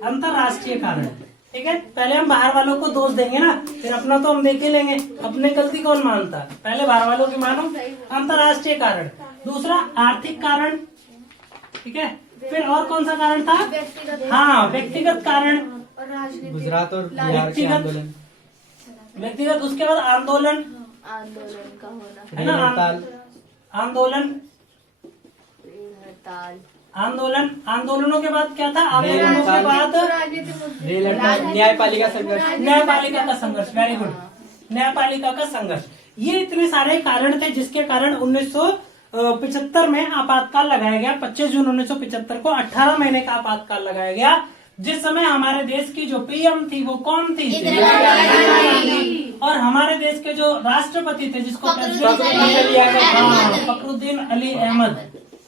अंतरराष्ट्रीय कारण, ठीक है। पहले हम बाहर वालों को दोष देंगे ना, फिर अपना तो हम देख ही लेंगे, अपने गलती कौन मानता है, पहले बाहर वालों की मानो। अंतरराष्ट्रीय कारण। दूसरा आर्थिक कारण, ठीक है। फिर और कौन सा कारण था? हाँ, व्यक्तिगत कारण, गुजरात और बिहार के आंदोलन, व्यक्तिगत। उसके बाद आंदोलन, आंदोलन का होना, है ना, आंदोलन, हड़ताल, आंदोलन, आंदोलनों के बाद क्या था? आंदोलनों के बाद रेल हड़ताल, न्यायपालिका संघर्ष, न्यायपालिका का संघर्ष, वेरी गुड, न्यायपालिका का संघर्ष। ये इतने सारे कारण थे जिसके कारण 1975 में आपातकाल लगाया गया। 25 जून 1975 को 18 महीने का आपातकाल लगाया गया। जिस समय हमारे देश की जो पीएम थी वो कौन थी? और हमारे देश के जो राष्ट्रपति थे जिसको फखरुद्दीन अली अहमद,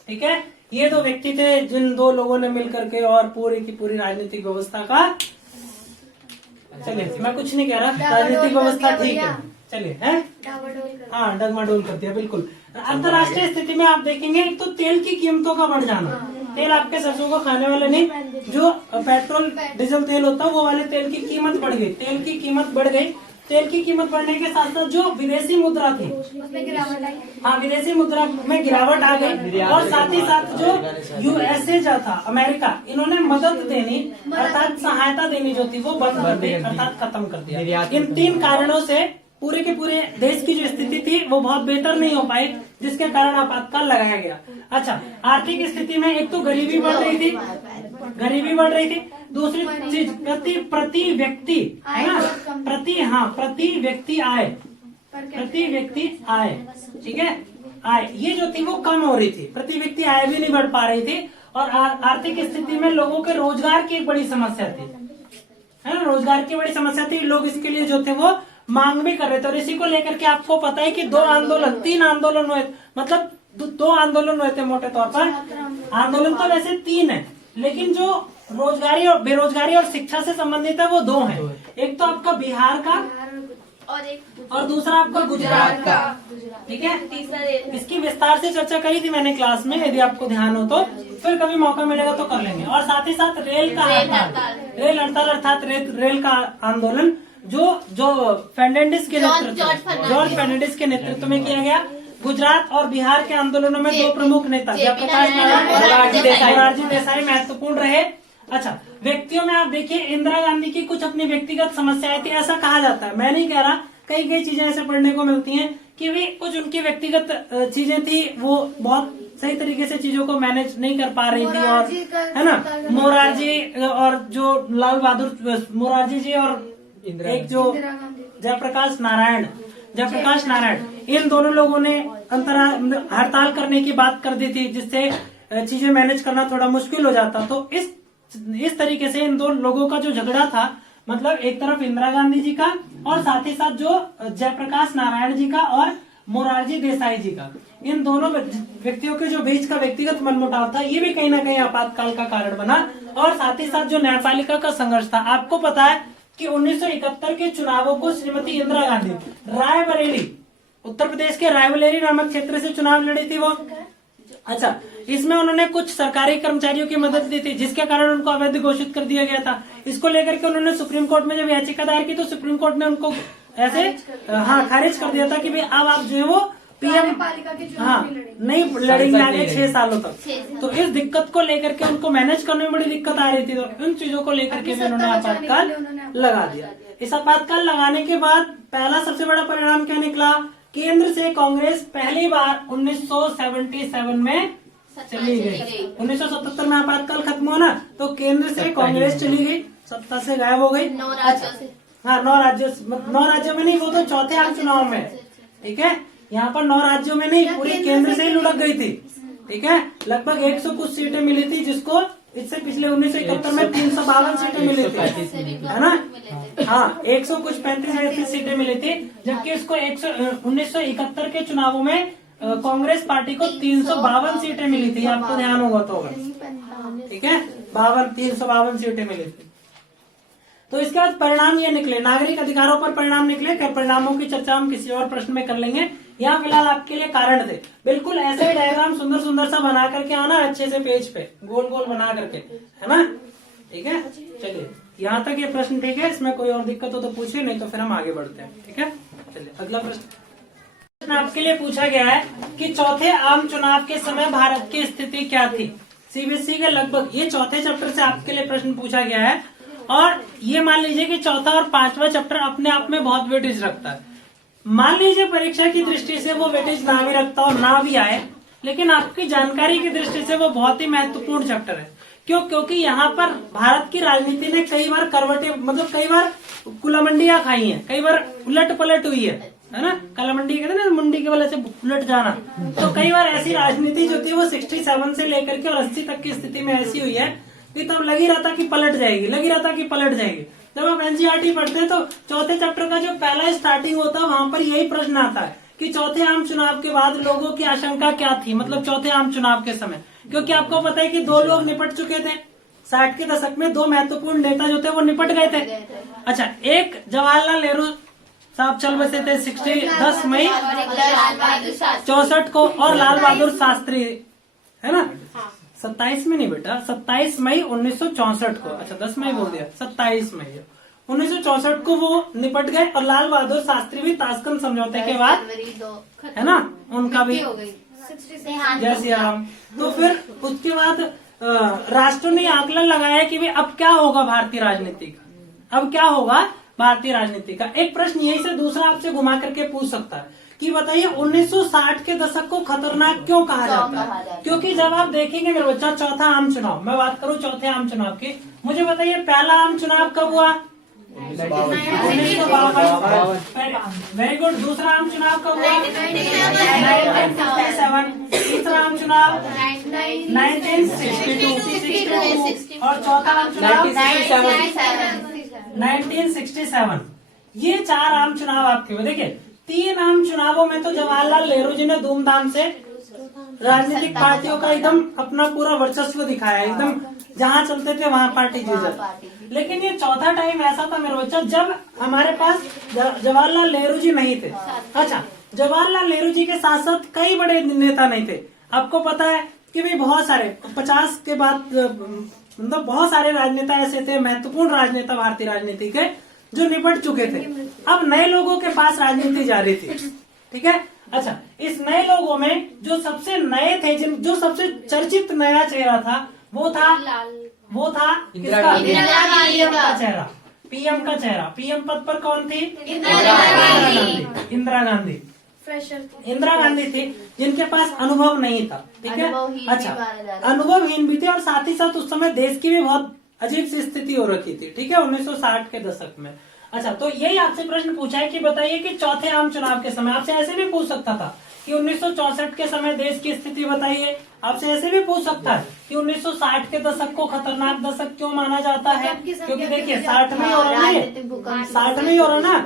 ठीक है। ये दो व्यक्ति थे जिन दो लोगों ने मिलकर के और पूरी की पूरी राजनीतिक व्यवस्था का, चलिए मैं कुछ नहीं कह रहा, राजनीतिक व्यवस्था ठीक है, चलिए है, हाँ डगमाडोल कर दिया बिल्कुल। अंतर्राष्ट्रीय स्थिति में आप देखेंगे एक तो तेल की कीमतों का बढ़ जाना, तेल आपके सरसों को खाने वाले नहीं, जो पेट्रोल डीजल तेल होता है वो वाले तेल की कीमत बढ़ गई, तेल की कीमत बढ़ गई। तेल की कीमत बढ़ने के साथ साथ जो विदेशी मुद्रा थी उसमें गिरावट आई। हाँ विदेशी मुद्रा में गिरावट आ गई, और साथ ही साथ जो यूएसए जो था अमेरिका, इन्होंने मदद देनी अर्थात सहायता देनी जो थी वो बंद कर दी, अर्थात खत्म कर दिया। इन तीन कारणों से पूरे के पूरे देश की जो स्थिति थी वो बहुत बेहतर नहीं हो पाई, जिसके कारण आपातकाल लगाया गया। अच्छा, आर्थिक स्थिति में एक तो गरीबी बढ़ रही थी, दूसरी चीज प्रति व्यक्ति है ना, प्रति व्यक्ति आय, ठीक है, आय ये जो थी वो कम हो रही थी, प्रति व्यक्ति आय भी नहीं बढ़ पा रही थी। और आर्थिक स्थिति में लोगों के रोजगार की एक बड़ी समस्या थी, है ना, रोजगार की बड़ी समस्या थी। लोग इसके लिए जो थे वो मांग भी कर रहे थे, और इसी को लेकर के आपको पता है कि तीन आंदोलन हुए, मतलब दो आंदोलन हुए थे मोटे तौर पर। आंदोलन तो वैसे तीन है, लेकिन जो रोजगारी और बेरोजगारी और शिक्षा से संबंधित है वो दो हैं। एक तो आपका बिहार का और दूसरा आपका गुजरात का, ठीक है। इसकी विस्तार से चर्चा करी थी मैंने क्लास में, यदि आपको ध्यान हो तो फिर कभी मौका मिलेगा तो कर लेंगे। और साथ ही साथ रेल हड़ताल अर्थात रेल का आंदोलन जो फर्नांडिस के जॉर्ज फर्नांडिस के नेतृत्व में किया गया। गुजरात और बिहार के आंदोलनों में दो प्रमुख नेता जयप्रकाश नारायण और मोरारजी देसाई महत्वपूर्ण रहे। अच्छा, व्यक्तियों में आप देखिए इंदिरा गांधी की कुछ अपनी व्यक्तिगत समस्याएं थी, ऐसा कहा जाता है, मैं नहीं कह रहा, कई चीजें ऐसे पढ़ने को मिलती हैं कि वे कुछ उनकी व्यक्तिगत चीजें थी, वो बहुत सही तरीके से चीजों को मैनेज नहीं कर पा रही थी, और है ना, मोरारजी और जो लाल बहादुर मोरारजी जी और एक जो जयप्रकाश नारायण, इन दोनों लोगों ने हड़ताल करने की बात कर दी थी, जिससे चीजें मैनेज करना थोड़ा मुश्किल हो जाता। तो इस तरीके से इन दो लोगों का जो झगड़ा था, मतलब एक तरफ इंदिरा गांधी जी का और साथ ही साथ जो जयप्रकाश नारायण जी का और मोरारजी देसाई जी का, इन दोनों व्यक्तियों के जो बीच का व्यक्तिगत मनमुटाव था, ये भी कहीं ना कहीं आपातकाल का कारण बना। और साथ ही साथ जो न्यायपालिका का संघर्ष था, आपको पता है कि 1971 के चुनावों को श्रीमती इंदिरा गांधी रायबरेली, उत्तर प्रदेश के रायबरेली नामक क्षेत्र से चुनाव लड़ी थी वो। अच्छा, इसमें उन्होंने कुछ सरकारी कर्मचारियों की मदद दी थी, जिसके कारण उनको अवैध घोषित कर दिया गया था। इसको लेकर के उन्होंने सुप्रीम कोर्ट में जब याचिका दायर की तो सुप्रीम कोर्ट ने उनको ऐसे खारिज कर दिया था कि भाई अब आप जो है वो पीएम नहीं लड़ेंगे आगे 6 सालों तक। तो इस दिक्कत को लेकर के उनको मैनेज करने में बड़ी दिक्कत आ रही थी, तो इन चीजों को लेकर के भी उन्होंने आपातकाल लगा दिया। इस आपातकाल लगाने के बाद पहला सबसे बड़ा परिणाम क्या निकला? केंद्र से कांग्रेस पहली बार 1977 में चली गई। 1977 में आपातकाल खत्म हुआ ना, तो केंद्र से कांग्रेस चली गई, सत्ता से गायब हो गई। 9 राज्यों से, हाँ 9 राज्यों में नहीं, वो तो चौथे आम चुनाव में, ठीक है। यहाँ पर 9 राज्यों में नहीं, पूरी केंद्र से ही लुढ़क गई थी, ठीक है। लगभग 100 कुछ सीटें मिली थी, जिसको इससे पिछले 1971 में 352 सीटें मिली थी, है ना। हाँ 100 कुछ 35 सीटें मिली थी, जबकि इसको 1971 के चुनावों में कांग्रेस पार्टी को 352 सीटें मिली थी, आपको ध्यान होगा तो, ठीक है, 352 सीटें मिली थी। तो इसके बाद परिणाम ये निकले, नागरिक अधिकारों पर परिणाम निकले। परिणामों की चर्चा हम किसी और प्रश्न में कर लेंगे, यहाँ फिलहाल आपके लिए कारण थे। बिल्कुल ऐसे डायग्राम सुंदर सुंदर सा बना करके आना, अच्छे से पेज पे गोल गोल बना करके, है ना, ठीक है। चलिए यहाँ तक ये प्रश्न ठीक है, इसमें कोई और दिक्कत हो तो पूछिए, नहीं तो फिर हम आगे बढ़ते हैं, ठीक है। चलिए अगला प्रश्न आपके लिए पूछा गया है कि चौथे आम चुनाव के समय भारत की स्थिति क्या थी। सीबीएसई के लगभग ये चौथे चैप्टर से आपके लिए प्रश्न पूछा गया है, और ये मान लीजिए कि चौथा और 5वां चैप्टर अपने आप में बहुत वेटेज रखता है। मान लीजिए परीक्षा की दृष्टि से वो वेटेज ना भी रखता और ना भी आए, लेकिन आपकी जानकारी की दृष्टि से वो बहुत ही महत्वपूर्ण चैप्टर है। क्यों? क्योंकि यहाँ पर भारत की राजनीति ने कई बार करवटें, मतलब कई बार कुलामंडियां खाई हैं, कई बार उलट पलट हुई है ना। कलामंडी कहते हैं ना, मुंडी के वजह से उलट जाना। तो कई बार ऐसी राजनीति जो थी वो 67 से लेकर के और 80 तक की स्थिति में ऐसी हुई है। कि तब लगी रहा था कि पलट जाएगी, लगी रहा था कि पलट जाएगी। जब आप एनसीईआरटी पढ़ते हैं तो चौथे चैप्टर का जो पहला स्टार्टिंग होता है वहां पर यही प्रश्न आता है कि चौथे आम चुनाव के बाद लोगों की आशंका क्या थी, मतलब चौथे आम चुनाव के समय, क्योंकि आपको पता है कि 2 लोग निपट चुके थे 60 के दशक में, 2 महत्वपूर्ण नेता जो थे वो निपट गए थे। अच्छा, एक जवाहरलाल नेहरू साहब चल बसे थे 10 मई 64 को, और लाल बहादुर शास्त्री, है ना, 27 में नहीं बेटा, 27 मई 1964 को, अच्छा 10 मई बोल दिया, 27 मई 1964 को वो निपट गए। और लाल बहादुर शास्त्री भी ताशकंद समझौते के बाद, है ना, उनका भी जय श्री राम। तो फिर उसके बाद राष्ट्र ने आकलन लगाया कि भाई अब क्या होगा भारतीय राजनीति का, अब क्या होगा भारतीय राजनीति का। एक प्रश्न यही से दूसरा आपसे घुमा करके पूछ सकता है कि बताइए 1960 के दशक को खतरनाक क्यों कहा जाता है? क्योंकि जब आप देखेंगे मेरे बच्चा, चौथा आम चुनाव, मैं बात करूं चौथे आम चुनाव की, मुझे बताइए पहला आम चुनाव कब हुआ? 1952। Very good. दूसरा आम चुनाव कब हुआ? 1957। तीसरा आम चुनाव 1962 और चौथा आम चुनाव 1967। ये 4 आम चुनाव आपके हुए। देखिए 3 आम चुनावों में तो जवाहरलाल नेहरू जी ने धूमधाम से राजनीतिक पार्टियों का एकदम अपना पूरा वर्चस्व दिखाया, एकदम जहाँ चलते थे वहाँ पार्टी जीत जाती। लेकिन ये चौथा टाइम ऐसा था मेरे बच्चा जब हमारे पास जवाहरलाल नेहरू जी नहीं थे। अच्छा, जवाहरलाल नेहरू जी के साथ साथ कई बड़े नेता नहीं थे। आपको पता है कि भी बहुत सारे 50 के बाद मतलब बहुत सारे राजनेता ऐसे थे, महत्वपूर्ण राजनेता भारतीय राजनीति के, जो निपट चुके थे। अब नए लोगों के पास राजनीति जा रही थी, ठीक है। अच्छा, इस नए लोगों में जो सबसे नए थे, जो सबसे चर्चित नया चेहरा था वो था किसका? पीएम का चेहरा। पीएम का चेहरा, पीएम पद पर कौन थी? इंदिरा गांधी। इंदिरा गांधी थी जिनके पास अनुभव नहीं था, ठीक है। अच्छा, अनुभवहीन भी थे और साथ ही साथ उस समय देश की भी बहुत अजीब सी स्थिति हो रखी थी, ठीक है, 1960 के दशक में। अच्छा, तो यही आपसे प्रश्न पूछा है कि बताइए कि चौथे आम चुनाव के समय, आपसे ऐसे भी पूछ सकता था कि 1964 के समय देश की स्थिति बताइए। आपसे ऐसे भी पूछ सकता है कि 1960 के दशक को खतरनाक दशक क्यों माना जाता है, क्योंकि देखिए 60 में हो रहा है, 60 में ही हो रहा ना,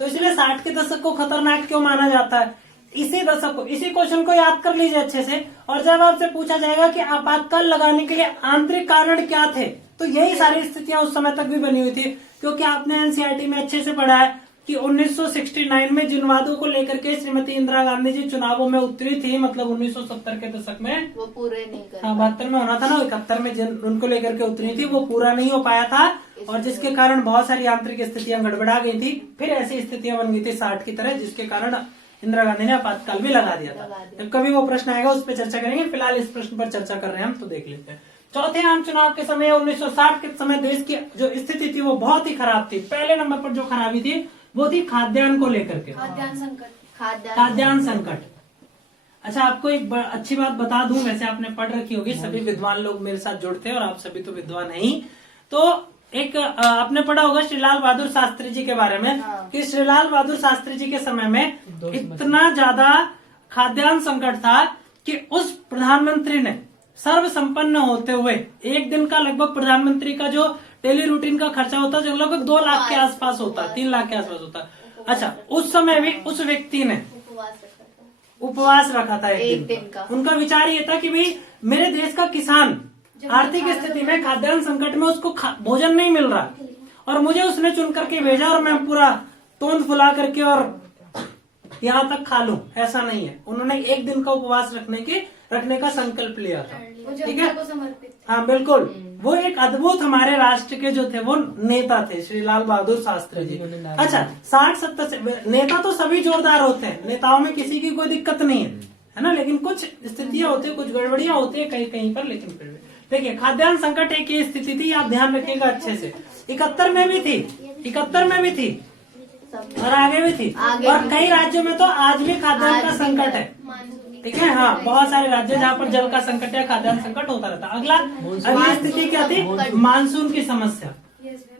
तो इसलिए 60 के दशक को खतरनाक क्यों माना जाता है। इसी दशक को, इसी क्वेश्चन को याद कर लीजिए अच्छे से। और जब आपसे पूछा जाएगा कि आपातकाल लगाने के लिए आंतरिक कारण क्या थे, तो यही सारी स्थितियां उस समय तक भी बनी हुई थी, क्योंकि आपने एनसीईआरटी में अच्छे से पढ़ा है कि 1969 में जिन वादों को लेकर के श्रीमती इंदिरा गांधी जी चुनावों में उतरी थी, मतलब 1970 के दशक में, वो पूरे नहीं कर, 72 में होना था ना, 71 में जिन उनको लेकर के उतरी थी, वो पूरा नहीं हो पाया था, और जिसके कारण बहुत सारी आंतरिक स्थितियां गड़बड़ा गई थी। फिर ऐसी स्थितियां बन गई थी 60 की तरह, जिसके कारण इंदिरा गांधी ने आपातकाल भी लगा दिया था। जब कभी वो प्रश्न आएगा उस पर चर्चा करेंगे, फिलहाल इस प्रश्न पर चर्चा कर रहे हैं हम, तो देख लेते हैं। चौथे आम चुनाव के समय 1960 के समय देश की जो स्थिति थी वो बहुत ही खराब थी। पहले नंबर पर जो खराबी थी वो थी खाद्यान्न को लेकर के, खाद्यान्न संकट। अच्छा, आपको एक अच्छी बात बता दूं, वैसे आपने पढ़ रखी होगी, सभी विद्वान लोग मेरे साथ जुड़ते हैं और आप सभी तो विद्वान है ही। तो एक आपने पढ़ा होगा श्रीलाल बहादुर शास्त्री जी के बारे में, कि श्रीलाल बहादुर शास्त्री जी के समय में इतना ज्यादा खाद्यान्न संकट था कि उस प्रधानमंत्री ने सर्व संपन्न होते हुए एक दिन का लगभग प्रधानमंत्री का जो डेली रूटीन का खर्चा होता है जो लगभग 2 लाख के आसपास होता है, 3 लाख के आसपास होता है। अच्छा, उस समय भी उस व्यक्ति ने उपवास रखा था एक दिन का। उनका विचार ये था कि भाई मेरे देश का किसान आर्थिक स्थिति में, खाद्यान्न संकट में उसको भोजन नहीं मिल रहा, और मुझे उसने चुन करके भेजा और मैं पूरा तोंद फुला करके और यहाँ तक खा लूं, ऐसा नहीं है। उन्होंने एक दिन का उपवास रखने का संकल्प लिया था, ठीक है। हाँ बिल्कुल, वो एक अद्भुत हमारे राष्ट्र के जो थे वो नेता थे श्रीलाल बहादुर शास्त्री जी। अच्छा, 60-70 से नेता तो सभी जोरदार होते हैं, नेताओं में किसी की कोई दिक्कत नहीं है ना, लेकिन कुछ स्थितियां होती है, कुछ गड़बड़ियां होती है कहीं पर, लेकिन फिर भी देखिए खाद्यान्न संकट एक ये स्थिति थी, आप ध्यान रखिएगा अच्छे से। 71 में भी थी और आगे भी थी, और कई राज्यों में तो आज भी खाद्यान्न का संकट है, ठीक है। हाँ, बहुत सारे राज्य जहाँ पर जल का संकट या खाद्यान्न संकट होता रहता। अगली स्थिति क्या थी? मानसून की समस्या,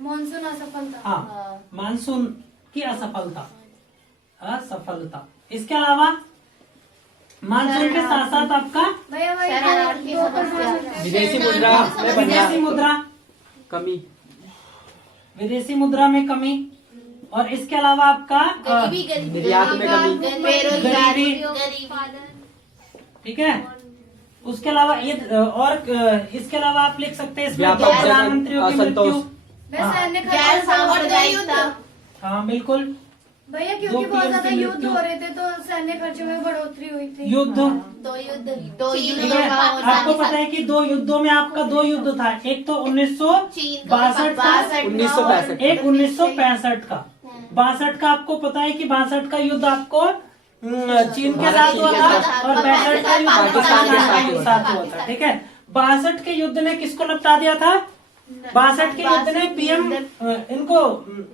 मानसून असफलता। हाँ, मानसून की असफलता। इसके अलावा मानसून के साथ साथ आपका भैया वही शरणार्थी 2% समस्या। विदेशी मुद्रा में विदेशी बढ़ना, मुद्रा, कमी, विदेशी मुद्रा में कमी, और इसके अलावा आपका निर्यात में कमी, बेरोजगारी, ठीक है। उसके अलावा ये और इसके अलावा आप लिख सकते हैं इसमें व्यापक जन प्रधानमंत्रियों की असंतोष। मृत्यु। मैं सैन्य गैर खर्च सांप्रदायिकता, हाँ बिल्कुल, भैया दो क्योंकि बहुत PM ज्यादा की युद्ध मृत्यु। हो रहे थे तो सैन्य खर्चों में बढ़ोतरी हुई थी। युद्ध, दो युद्ध ठीक है। आपको पता है कि 2 युद्धों में आपका 2 युद्ध था, एक तो 1962 का, 1965 एक 1965 का। 62 का आपको पता है कि 62 का युद्ध आपको चीन के साथ हुआ था, और 65 का युद्ध पाकिस्तान के साथ हुआ था, ठीक है। 62 के युद्ध ने किसको निपटा दिया था? 62 के युद्ध ने पीएम इनको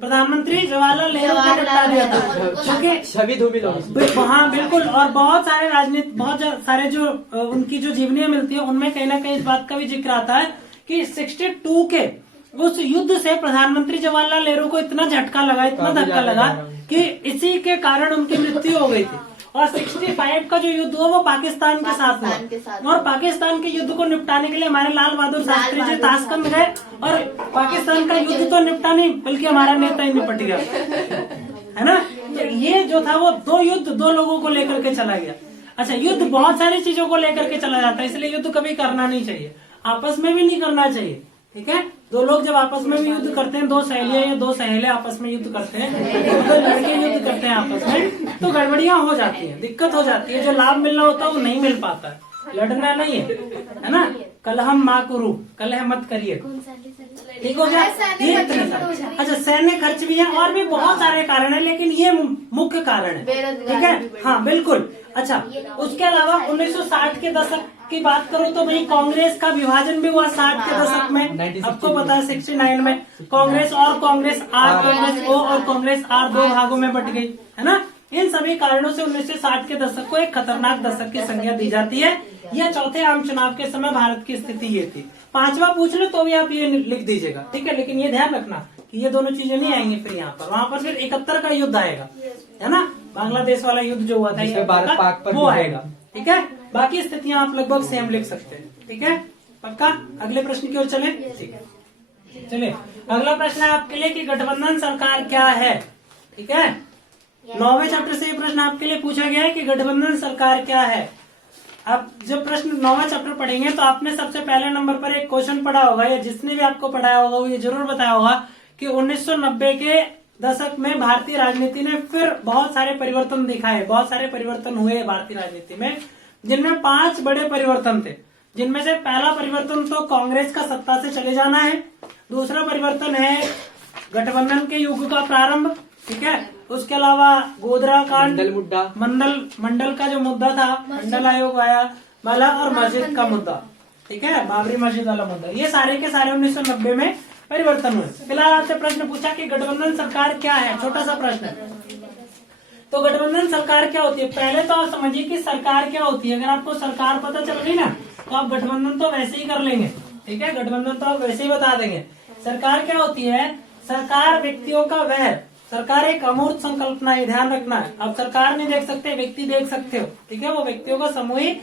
प्रधानमंत्री जवाहरलाल नेहरू को निपटा दिया था, क्योंकि छवि धूमिल होगी। हाँ बिल्कुल, और बहुत सारे बहुत सारे जो उनकी जो जीवनी मिलती है उनमें कहीं ना कहीं इस बात का भी जिक्र आता है कि 62 के उस युद्ध से प्रधानमंत्री जवाहरलाल नेहरू को इतना झटका लगा, इतना धक्का लगा कि इसी के कारण उनकी मृत्यु हो गई थी। और 65 का जो युद्ध हुआ वो पाकिस्तान के साथ हुआ, और पाकिस्तान के युद्ध को निपटाने के लिए हमारे लाल बहादुर शास्त्री जी ताशकंद गए, और पाकिस्तान का युद्ध तो निपटा नहीं बल्कि हमारा नेता ही निपट गया, है ना। तो ये जो था वो 2 युद्ध 2 लोगों को लेकर के चला गया। अच्छा, युद्ध बहुत सारी चीजों को लेकर के चला जाता है, इसलिए युद्ध कभी करना नहीं चाहिए, आपस में भी नहीं करना चाहिए, ठीक है। 2 लोग जब आपस में भी युद्ध करते हैं, 2 सहेलियां या 2 सहेले आपस में युद्ध करते हैं, 2 लड़के युद्ध करते हैं आपस में, तो गड़बड़ियां हो जाती है, दिक्कत हो जाती है, जो लाभ मिलना होता है वो नहीं मिल पाता है। लड़ना नहीं है ना, कलह मा करू, कलह मत करिए, ठीक हो गया। ये इतने सारे, अच्छा सैन्य खर्च भी है, और भी बहुत सारे कारण है, लेकिन ये मुख्य कारण है, ठीक है। हाँ बिल्कुल। अच्छा, उसके अलावा 1960 के दशक की बात करूं तो भाई कांग्रेस का विभाजन भी हुआ 60 के दशक में, आपको पता है 69 में कांग्रेस आर, कांग्रेस ओ और कांग्रेस आर 2 भागों में बट गई, है ना। इन सभी कारणों से 1960 के दशक को एक खतरनाक दशक की संज्ञा दी जाती है। यह चौथे आम चुनाव के समय भारत की स्थिति ये थी। 5वां पूछ लो तो भी आप ये लिख दीजिएगा, ठीक है, लेकिन ये ध्यान रखना कि ये दोनों चीजें नहीं आएंगी फिर यहाँ पर, वहाँ पर फिर 71 का युद्ध आएगा, है ना, बांग्लादेश वाला युद्ध जो हुआ था भारत पाक पर वो आएगा, ठीक है। बाकी स्थितियां आप लगभग सेम लिख सकते हैं, ठीक है, पक्का। अगले प्रश्न की ओर चले, ठीक है, चलिए अगला प्रश्न है आपके लिए कि गठबंधन सरकार क्या है, ठीक है। 9वें चैप्टर से ये प्रश्न आपके लिए पूछा गया है कि गठबंधन सरकार क्या है। आप जब प्रश्न 9वां चैप्टर पढ़ेंगे तो आपने सबसे पहले नंबर पर एक क्वेश्चन पढ़ा होगा, या जिसने भी आपको पढ़ाया होगा वो ये जरूर बताया होगा कि 1990 के दशक में भारतीय राजनीति ने फिर बहुत सारे परिवर्तन दिखाए, बहुत सारे परिवर्तन हुए भारतीय राजनीति में, जिनमें 5 बड़े परिवर्तन थे। जिनमें से पहला परिवर्तन तो कांग्रेस का सत्ता से चले जाना है, दूसरा परिवर्तन है गठबंधन के युग का प्रारंभ, ठीक है। उसके अलावा गोधरा कांड, मंडल का जो मुद्दा था, मंडल आयोग आया वाला, और मस्जिद का मुद्दा, ठीक है, बाबरी मस्जिद वाला मुद्दा, ये सारे के सारे 1990 में परिवर्तन हुए। फिलहाल आपसे प्रश्न पूछा कि गठबंधन सरकार क्या है, छोटा सा प्रश्न है। तो गठबंधन सरकार क्या होती है, पहले तो आप समझिए कि सरकार क्या होती है। अगर आपको सरकार पता चल गई ना तो आप गठबंधन तो वैसे ही कर लेंगे, ठीक है, गठबंधन तो आप वैसे ही बता देंगे। सरकार क्या होती है, सरकार व्यक्तियों का वह, सरकार एक अमूर्त संकल्पना है, ध्यान रखना है। आप सरकार नहीं देख सकते, व्यक्ति देख सकते हो, ठीक है, वो व्यक्तियों का समूह ही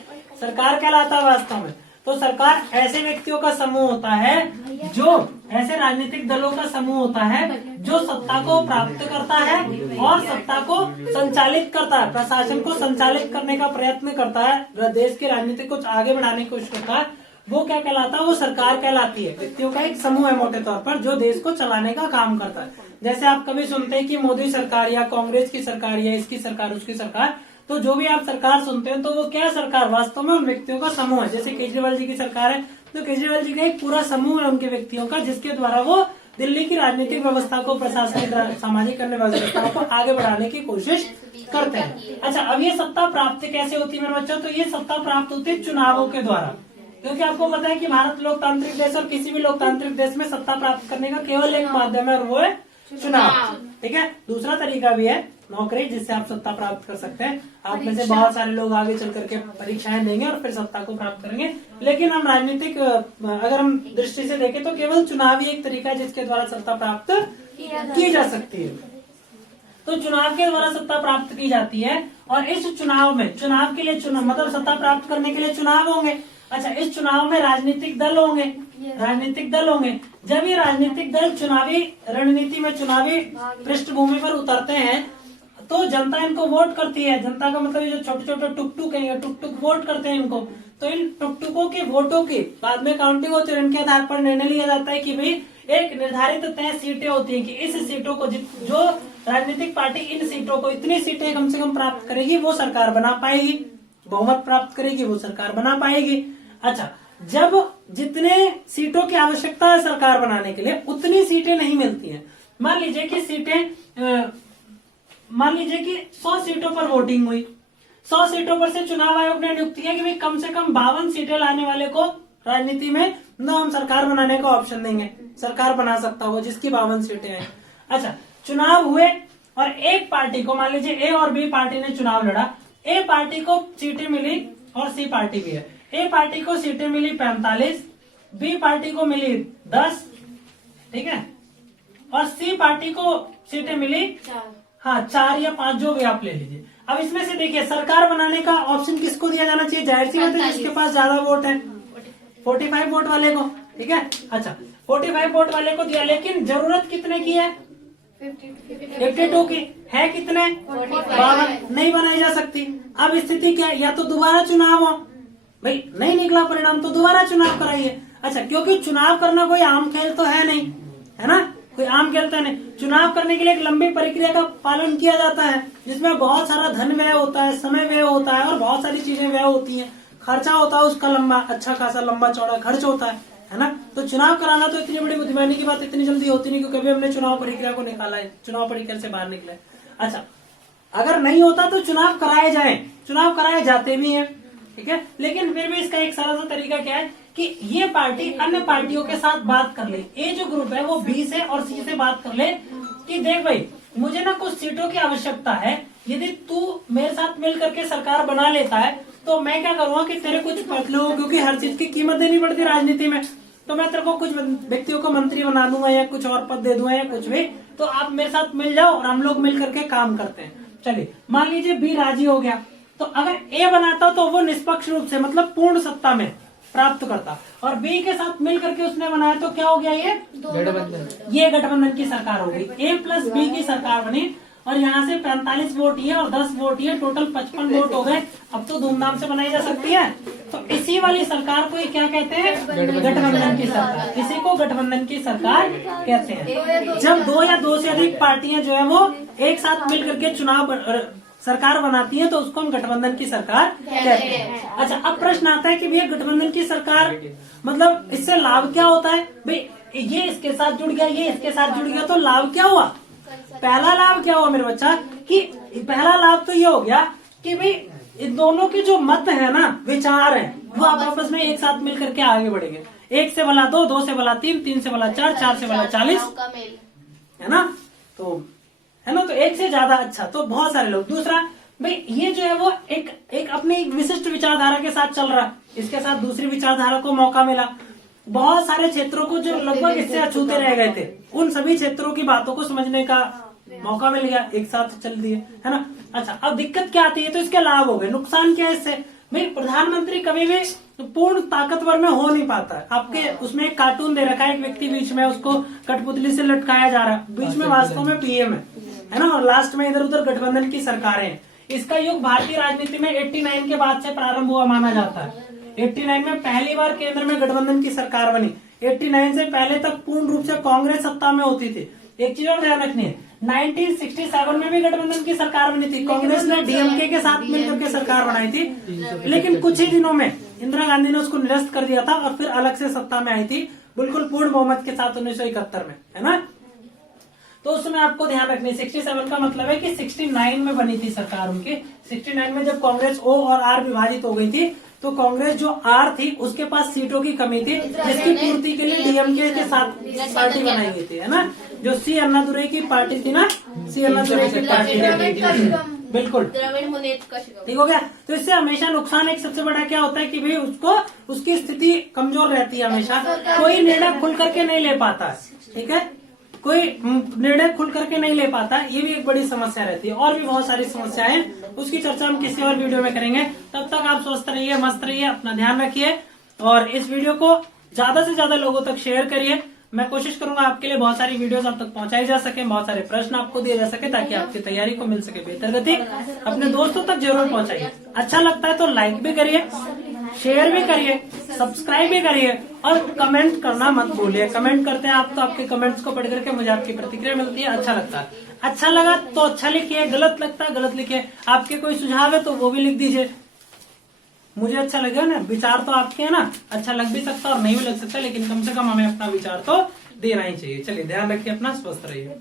सरकार कहलाता है वास्तव में। तो सरकार ऐसे व्यक्तियों का समूह होता है, जो ऐसे राजनीतिक दलों का समूह होता है जो सत्ता को प्राप्त करता है और सत्ता को संचालित करता है, प्रशासन को संचालित करने का प्रयत्न करता है, देश की राजनीति को आगे बढ़ाने की कोशिश करता है, वो क्या कहलाता है, वो सरकार कहलाती है। व्यक्तियों का एक समूह है मोटे तौर पर, जो देश को चलाने का काम करता है। जैसे आप कभी सुनते हैं कि मोदी सरकार या कांग्रेस की सरकार या इसकी सरकार उसकी सरकार, तो जो भी आप सरकार सुनते हैं तो वो क्या सरकार, वास्तव में उन व्यक्तियों का समूह है। जैसे केजरीवाल जी की सरकार है तो केजरीवाल जी का एक पूरा समूह है उनके व्यक्तियों का, जिसके द्वारा वो दिल्ली की राजनीतिक व्यवस्था को, प्रशासनिक सामाजिक अन्य व्यवस्था को आगे बढ़ाने की कोशिश करते हैं। अच्छा, अब ये सत्ता प्राप्त कैसे होती है मेरे बच्चों, तो ये सत्ता प्राप्त होती है चुनावों के द्वारा। क्योंकि आपको पता है कि भारत लोकतांत्रिक देश, और किसी भी लोकतांत्रिक देश में सत्ता प्राप्त करने का केवल एक माध्यम है और वो है चुनाव, ठीक है। दूसरा तरीका भी है नौकरी, जिससे आप सत्ता प्राप्त कर सकते हैं। आप में से बहुत सारे लोग आगे चल करके परीक्षाएं देंगे और फिर सत्ता को प्राप्त करेंगे, लेकिन हम राजनीतिक अगर हम दृष्टि से देखें तो केवल चुनाव ही एक तरीका है जिसके द्वारा सत्ता प्राप्त की जा सकती है। तो चुनाव के द्वारा सत्ता प्राप्त की जाती है। और इस चुनाव में, चुनाव के लिए चुनाव मतलब सत्ता प्राप्त करने के लिए चुनाव होंगे। अच्छा, इस चुनाव में राजनीतिक दल होंगे, राजनीतिक दल होंगे। जब ये राजनीतिक दल चुनावी रणनीति में, चुनावी पृष्ठभूमि पर उतरते हैं, तो जनता इनको वोट करती है। जनता का मतलब ये जो छोटे छोटे टुकटुक है, टुकटुक वोट करते हैं इनको। तो इन टुकटुकों के वोटों की बाद में काउंटिंग होती है, इनके आधार पर निर्णय लिया जाता है कि भाई एक निर्धारित तय सीटें होती हैं कि इस सीटों को जो राजनीतिक पार्टी इन सीटों को इतनी सीटें कम से कम प्राप्त करेगी वो सरकार बना पाएगी, बहुमत प्राप्त करेगी वो सरकार बना पाएगी। अच्छा, जब जितने सीटों की आवश्यकता है सरकार बनाने के लिए उतनी सीटें नहीं मिलती हैं। मान लीजिए कि 100 सीटों पर वोटिंग हुई, 100 सीटों पर से चुनाव आयोग ने नियुक्ति किया कि भाई कम से कम 52 सीटें लाने वाले को राजनीति में न हम सरकार बनाने का ऑप्शन देंगे, सरकार बना सकता हो जिसकी 52 सीटें हैं। अच्छा, चुनाव हुए और एक पार्टी को, मान लीजिए ए और बी पार्टी ने चुनाव लड़ा, ए पार्टी को सीटें मिली और सी पार्टी भी है। ए पार्टी को सीटें मिली 45, बी पार्टी को मिली 10, ठीक है, और सी पार्टी को सीटें मिली 4 या 5 जो भी आप ले लीजिए। अब इसमें से देखिए सरकार बनाने का ऑप्शन किसको दिया जाना चाहिए? जाहिर सी बात है जिसके पास ज्यादा वोट है, 45 वोट वाले को, ठीक है। अच्छा, 45 वोट वाले को दिया, लेकिन जरूरत कितने की है? 52 की है। कितने? 52 नहीं बनाई जा सकती। अब स्थिति क्या है? या तो दोबारा चुनाव हो, भाई नहीं निकला परिणाम तो दोबारा चुनाव कराइए। अच्छा, क्योंकि चुनाव करना कोई आम खेल तो है नहीं, है ना, कोई आम खेल तो है नहीं। चुनाव करने के लिए एक लंबी प्रक्रिया का पालन किया जाता है जिसमें बहुत सारा धन व्यय होता है, समय व्यय होता है और बहुत सारी चीजें व्यय होती हैं, खर्चा होता है उसका लंबा, अच्छा खासा लंबा चौड़ा खर्च होता है ना। तो चुनाव कराना तो इतनी बड़ी बुद्धिमानी की बात इतनी जल्दी होती नहीं, क्योंकि कभी हमने चुनाव प्रक्रिया को निकाला है, चुनाव प्रक्रिया से बाहर निकले। अच्छा, अगर नहीं होता तो चुनाव कराए जाए, चुनाव कराए जाते भी हैं, ठीक है, लेकिन फिर भी इसका एक सरल सा तरीका क्या है कि ये पार्टी अन्य पार्टियों के साथ बात कर ले। ए जो ग्रुप है वो बी से और सी से बात कर ले कि देख भाई मुझे ना कुछ सीटों की आवश्यकता है, यदि तू मेरे साथ मिल करके सरकार बना लेता है तो मैं क्या करूंगा कि तेरे कुछ लोगों, क्योंकि हर चीज की कीमत देनी पड़ती है राजनीति में, तो मैं तेरे को कुछ व्यक्तियों को मंत्री बना दूंगा या कुछ और पद दे दूंगा या कुछ भी, तो आप मेरे साथ मिल जाओ और हम लोग मिल करके काम करते हैं। चलिए, मान लीजिए बी राजी हो गया, तो अगर ए बनाता तो वो निष्पक्ष रूप से मतलब पूर्ण सत्ता में प्राप्त करता, और बी के साथ मिल करके उसने बनाया तो क्या हो गया? ये गठबंधन की सरकार हो गई। ए प्लस बी की सरकार बनी और यहाँ से 45 वोट ये और 10 वोट ये, टोटल 55 वोट हो गए। अब तो धूमधाम से बनाई जा सकती है। तो इसी वाली सरकार को क्या कहते हैं? गठबंधन की सरकार। इसी को गठबंधन की सरकार कहते हैं। जब 2 या 2 से अधिक पार्टियां जो है वो एक साथ मिल करके चुनाव सरकार बनाती है तो उसको हम गठबंधन की सरकार कहते हैं। अच्छा, अब प्रश्न आता है कि भैया गठबंधन की सरकार मतलब इससे लाभ क्या होता है? भाई ये इसके साथ जुड़ गया, ये इसके साथ जुड़ गया, तो लाभ क्या हुआ? पहला लाभ क्या हुआ मेरे बच्चा कि पहला लाभ तो ये हो गया कि भाई इन दोनों के जो मत है ना, विचार है, वो आपस में एक साथ मिल करके आगे बढ़ेंगे। 1 से भला 2, 2 से भला 3, 3 से भला 4, 4 से भला 40, है ना, तो है ना, तो एक से ज्यादा अच्छा, तो बहुत सारे लोग। दूसरा भाई ये जो है वो एक अपनी एक विशिष्ट विचारधारा के साथ चल रहा, इसके साथ दूसरी विचारधारा को मौका मिला। बहुत सारे क्षेत्रों को जो लगभग इससे अछूते रह गए थे, उन सभी क्षेत्रों की बातों को समझने का मौका मिल गया, एक साथ चल दिए, है ना। अच्छा, अब दिक्कत क्या आती है? तो इसके लाभ हो गए, नुकसान क्या है इससे? भाई प्रधानमंत्री कभी भी पूर्ण ताकतवर में हो नहीं पाता है। आपके उसमें एक कार्टून दे रखा है, एक व्यक्ति बीच में उसको कठपुतली से लटकाया जा रहा है, बीच में वास्तव में पीएम है ना, और लास्ट में इधर उधर गठबंधन की सरकारें हैं। इसका युग भारतीय राजनीति में 89 के बाद से प्रारंभ हुआ माना जाता है। 89 में पहली बार केंद्र में गठबंधन की सरकार बनी। 89 से पहले तक पूर्ण रूप से कांग्रेस सत्ता में होती थी। एक चीज और ध्यान रखनी है, 1967 में भी गठबंधन की सरकार बनी थी। कांग्रेस ने डीएमके के साथ मिलकर के सरकार बनाई थी, लेकिन कुछ ही दिनों में इंदिरा गांधी ने उसको निरस्त कर दिया था और फिर अलग से सत्ता में आई थी, बिल्कुल पूर्ण बहुमत के साथ 1971 में, है ना। तो उसमें आपको ध्यान रखनी, 67 का मतलब है कि 69 में बनी थी सरकार उनकी। 69 में जब कांग्रेस ओ और आर विभाजित हो गई थी, तो कांग्रेस जो आर थी उसके पास सीटों की कमी थी, जिसकी पूर्ति के लिए डीएमके के साथ पार्टी बनाई गई थी, है ना। जो सी अन्नादुरई की पार्टी थी ना, सी अन्नादुरई की पार्टी, बिल्कुल ठीक हो गया। तो इससे हमेशा नुकसान एक सबसे बड़ा क्या होता है कि भाई उसको उसकी स्थिति कमजोर रहती है, हमेशा कोई निर्णय खुल करके नहीं ले पाता है, ठीक है। कोई निर्णय खुल करके नहीं ले पाता, ये भी एक बड़ी समस्या रहती है। और भी बहुत सारी समस्याएं हैं, उसकी चर्चा हम किसी और वीडियो में करेंगे। तब तक आप स्वस्थ रहिए, मस्त रहिए, अपना ध्यान रखिए और इस वीडियो को ज्यादा से ज्यादा लोगों तक शेयर करिए। मैं कोशिश करूंगा आपके लिए बहुत सारी वीडियोस आप तक पहुंचाई जा सके, बहुत सारे प्रश्न आपको दिए जा सके ताकि आपकी तैयारी को मिल सके बेहतर गति। अपने दोस्तों तक जरूर पहुंचाइए। अच्छा लगता है तो लाइक भी करिए, शेयर भी करिए, सब्सक्राइब भी करिए और कमेंट करना मत भूलिए। कमेंट करते हैं आप तो आपके कमेंट्स को पढ़ करके मुझे आपकी प्रतिक्रिया मिलती है, अच्छा लगता है। अच्छा लगा तो अच्छा लिखिए, गलत लगता है गलत लिखिए। आपके कोई सुझाव है तो वो भी लिख दीजिए, मुझे अच्छा लगेगा ना। विचार तो आपके है ना, अच्छा लग भी सकता और नहीं भी लग सकता, लेकिन कम से कम हमें अपना विचार तो देना ही चाहिए। चलिए ध्यान रखिए अपना, स्वस्थ रहिए।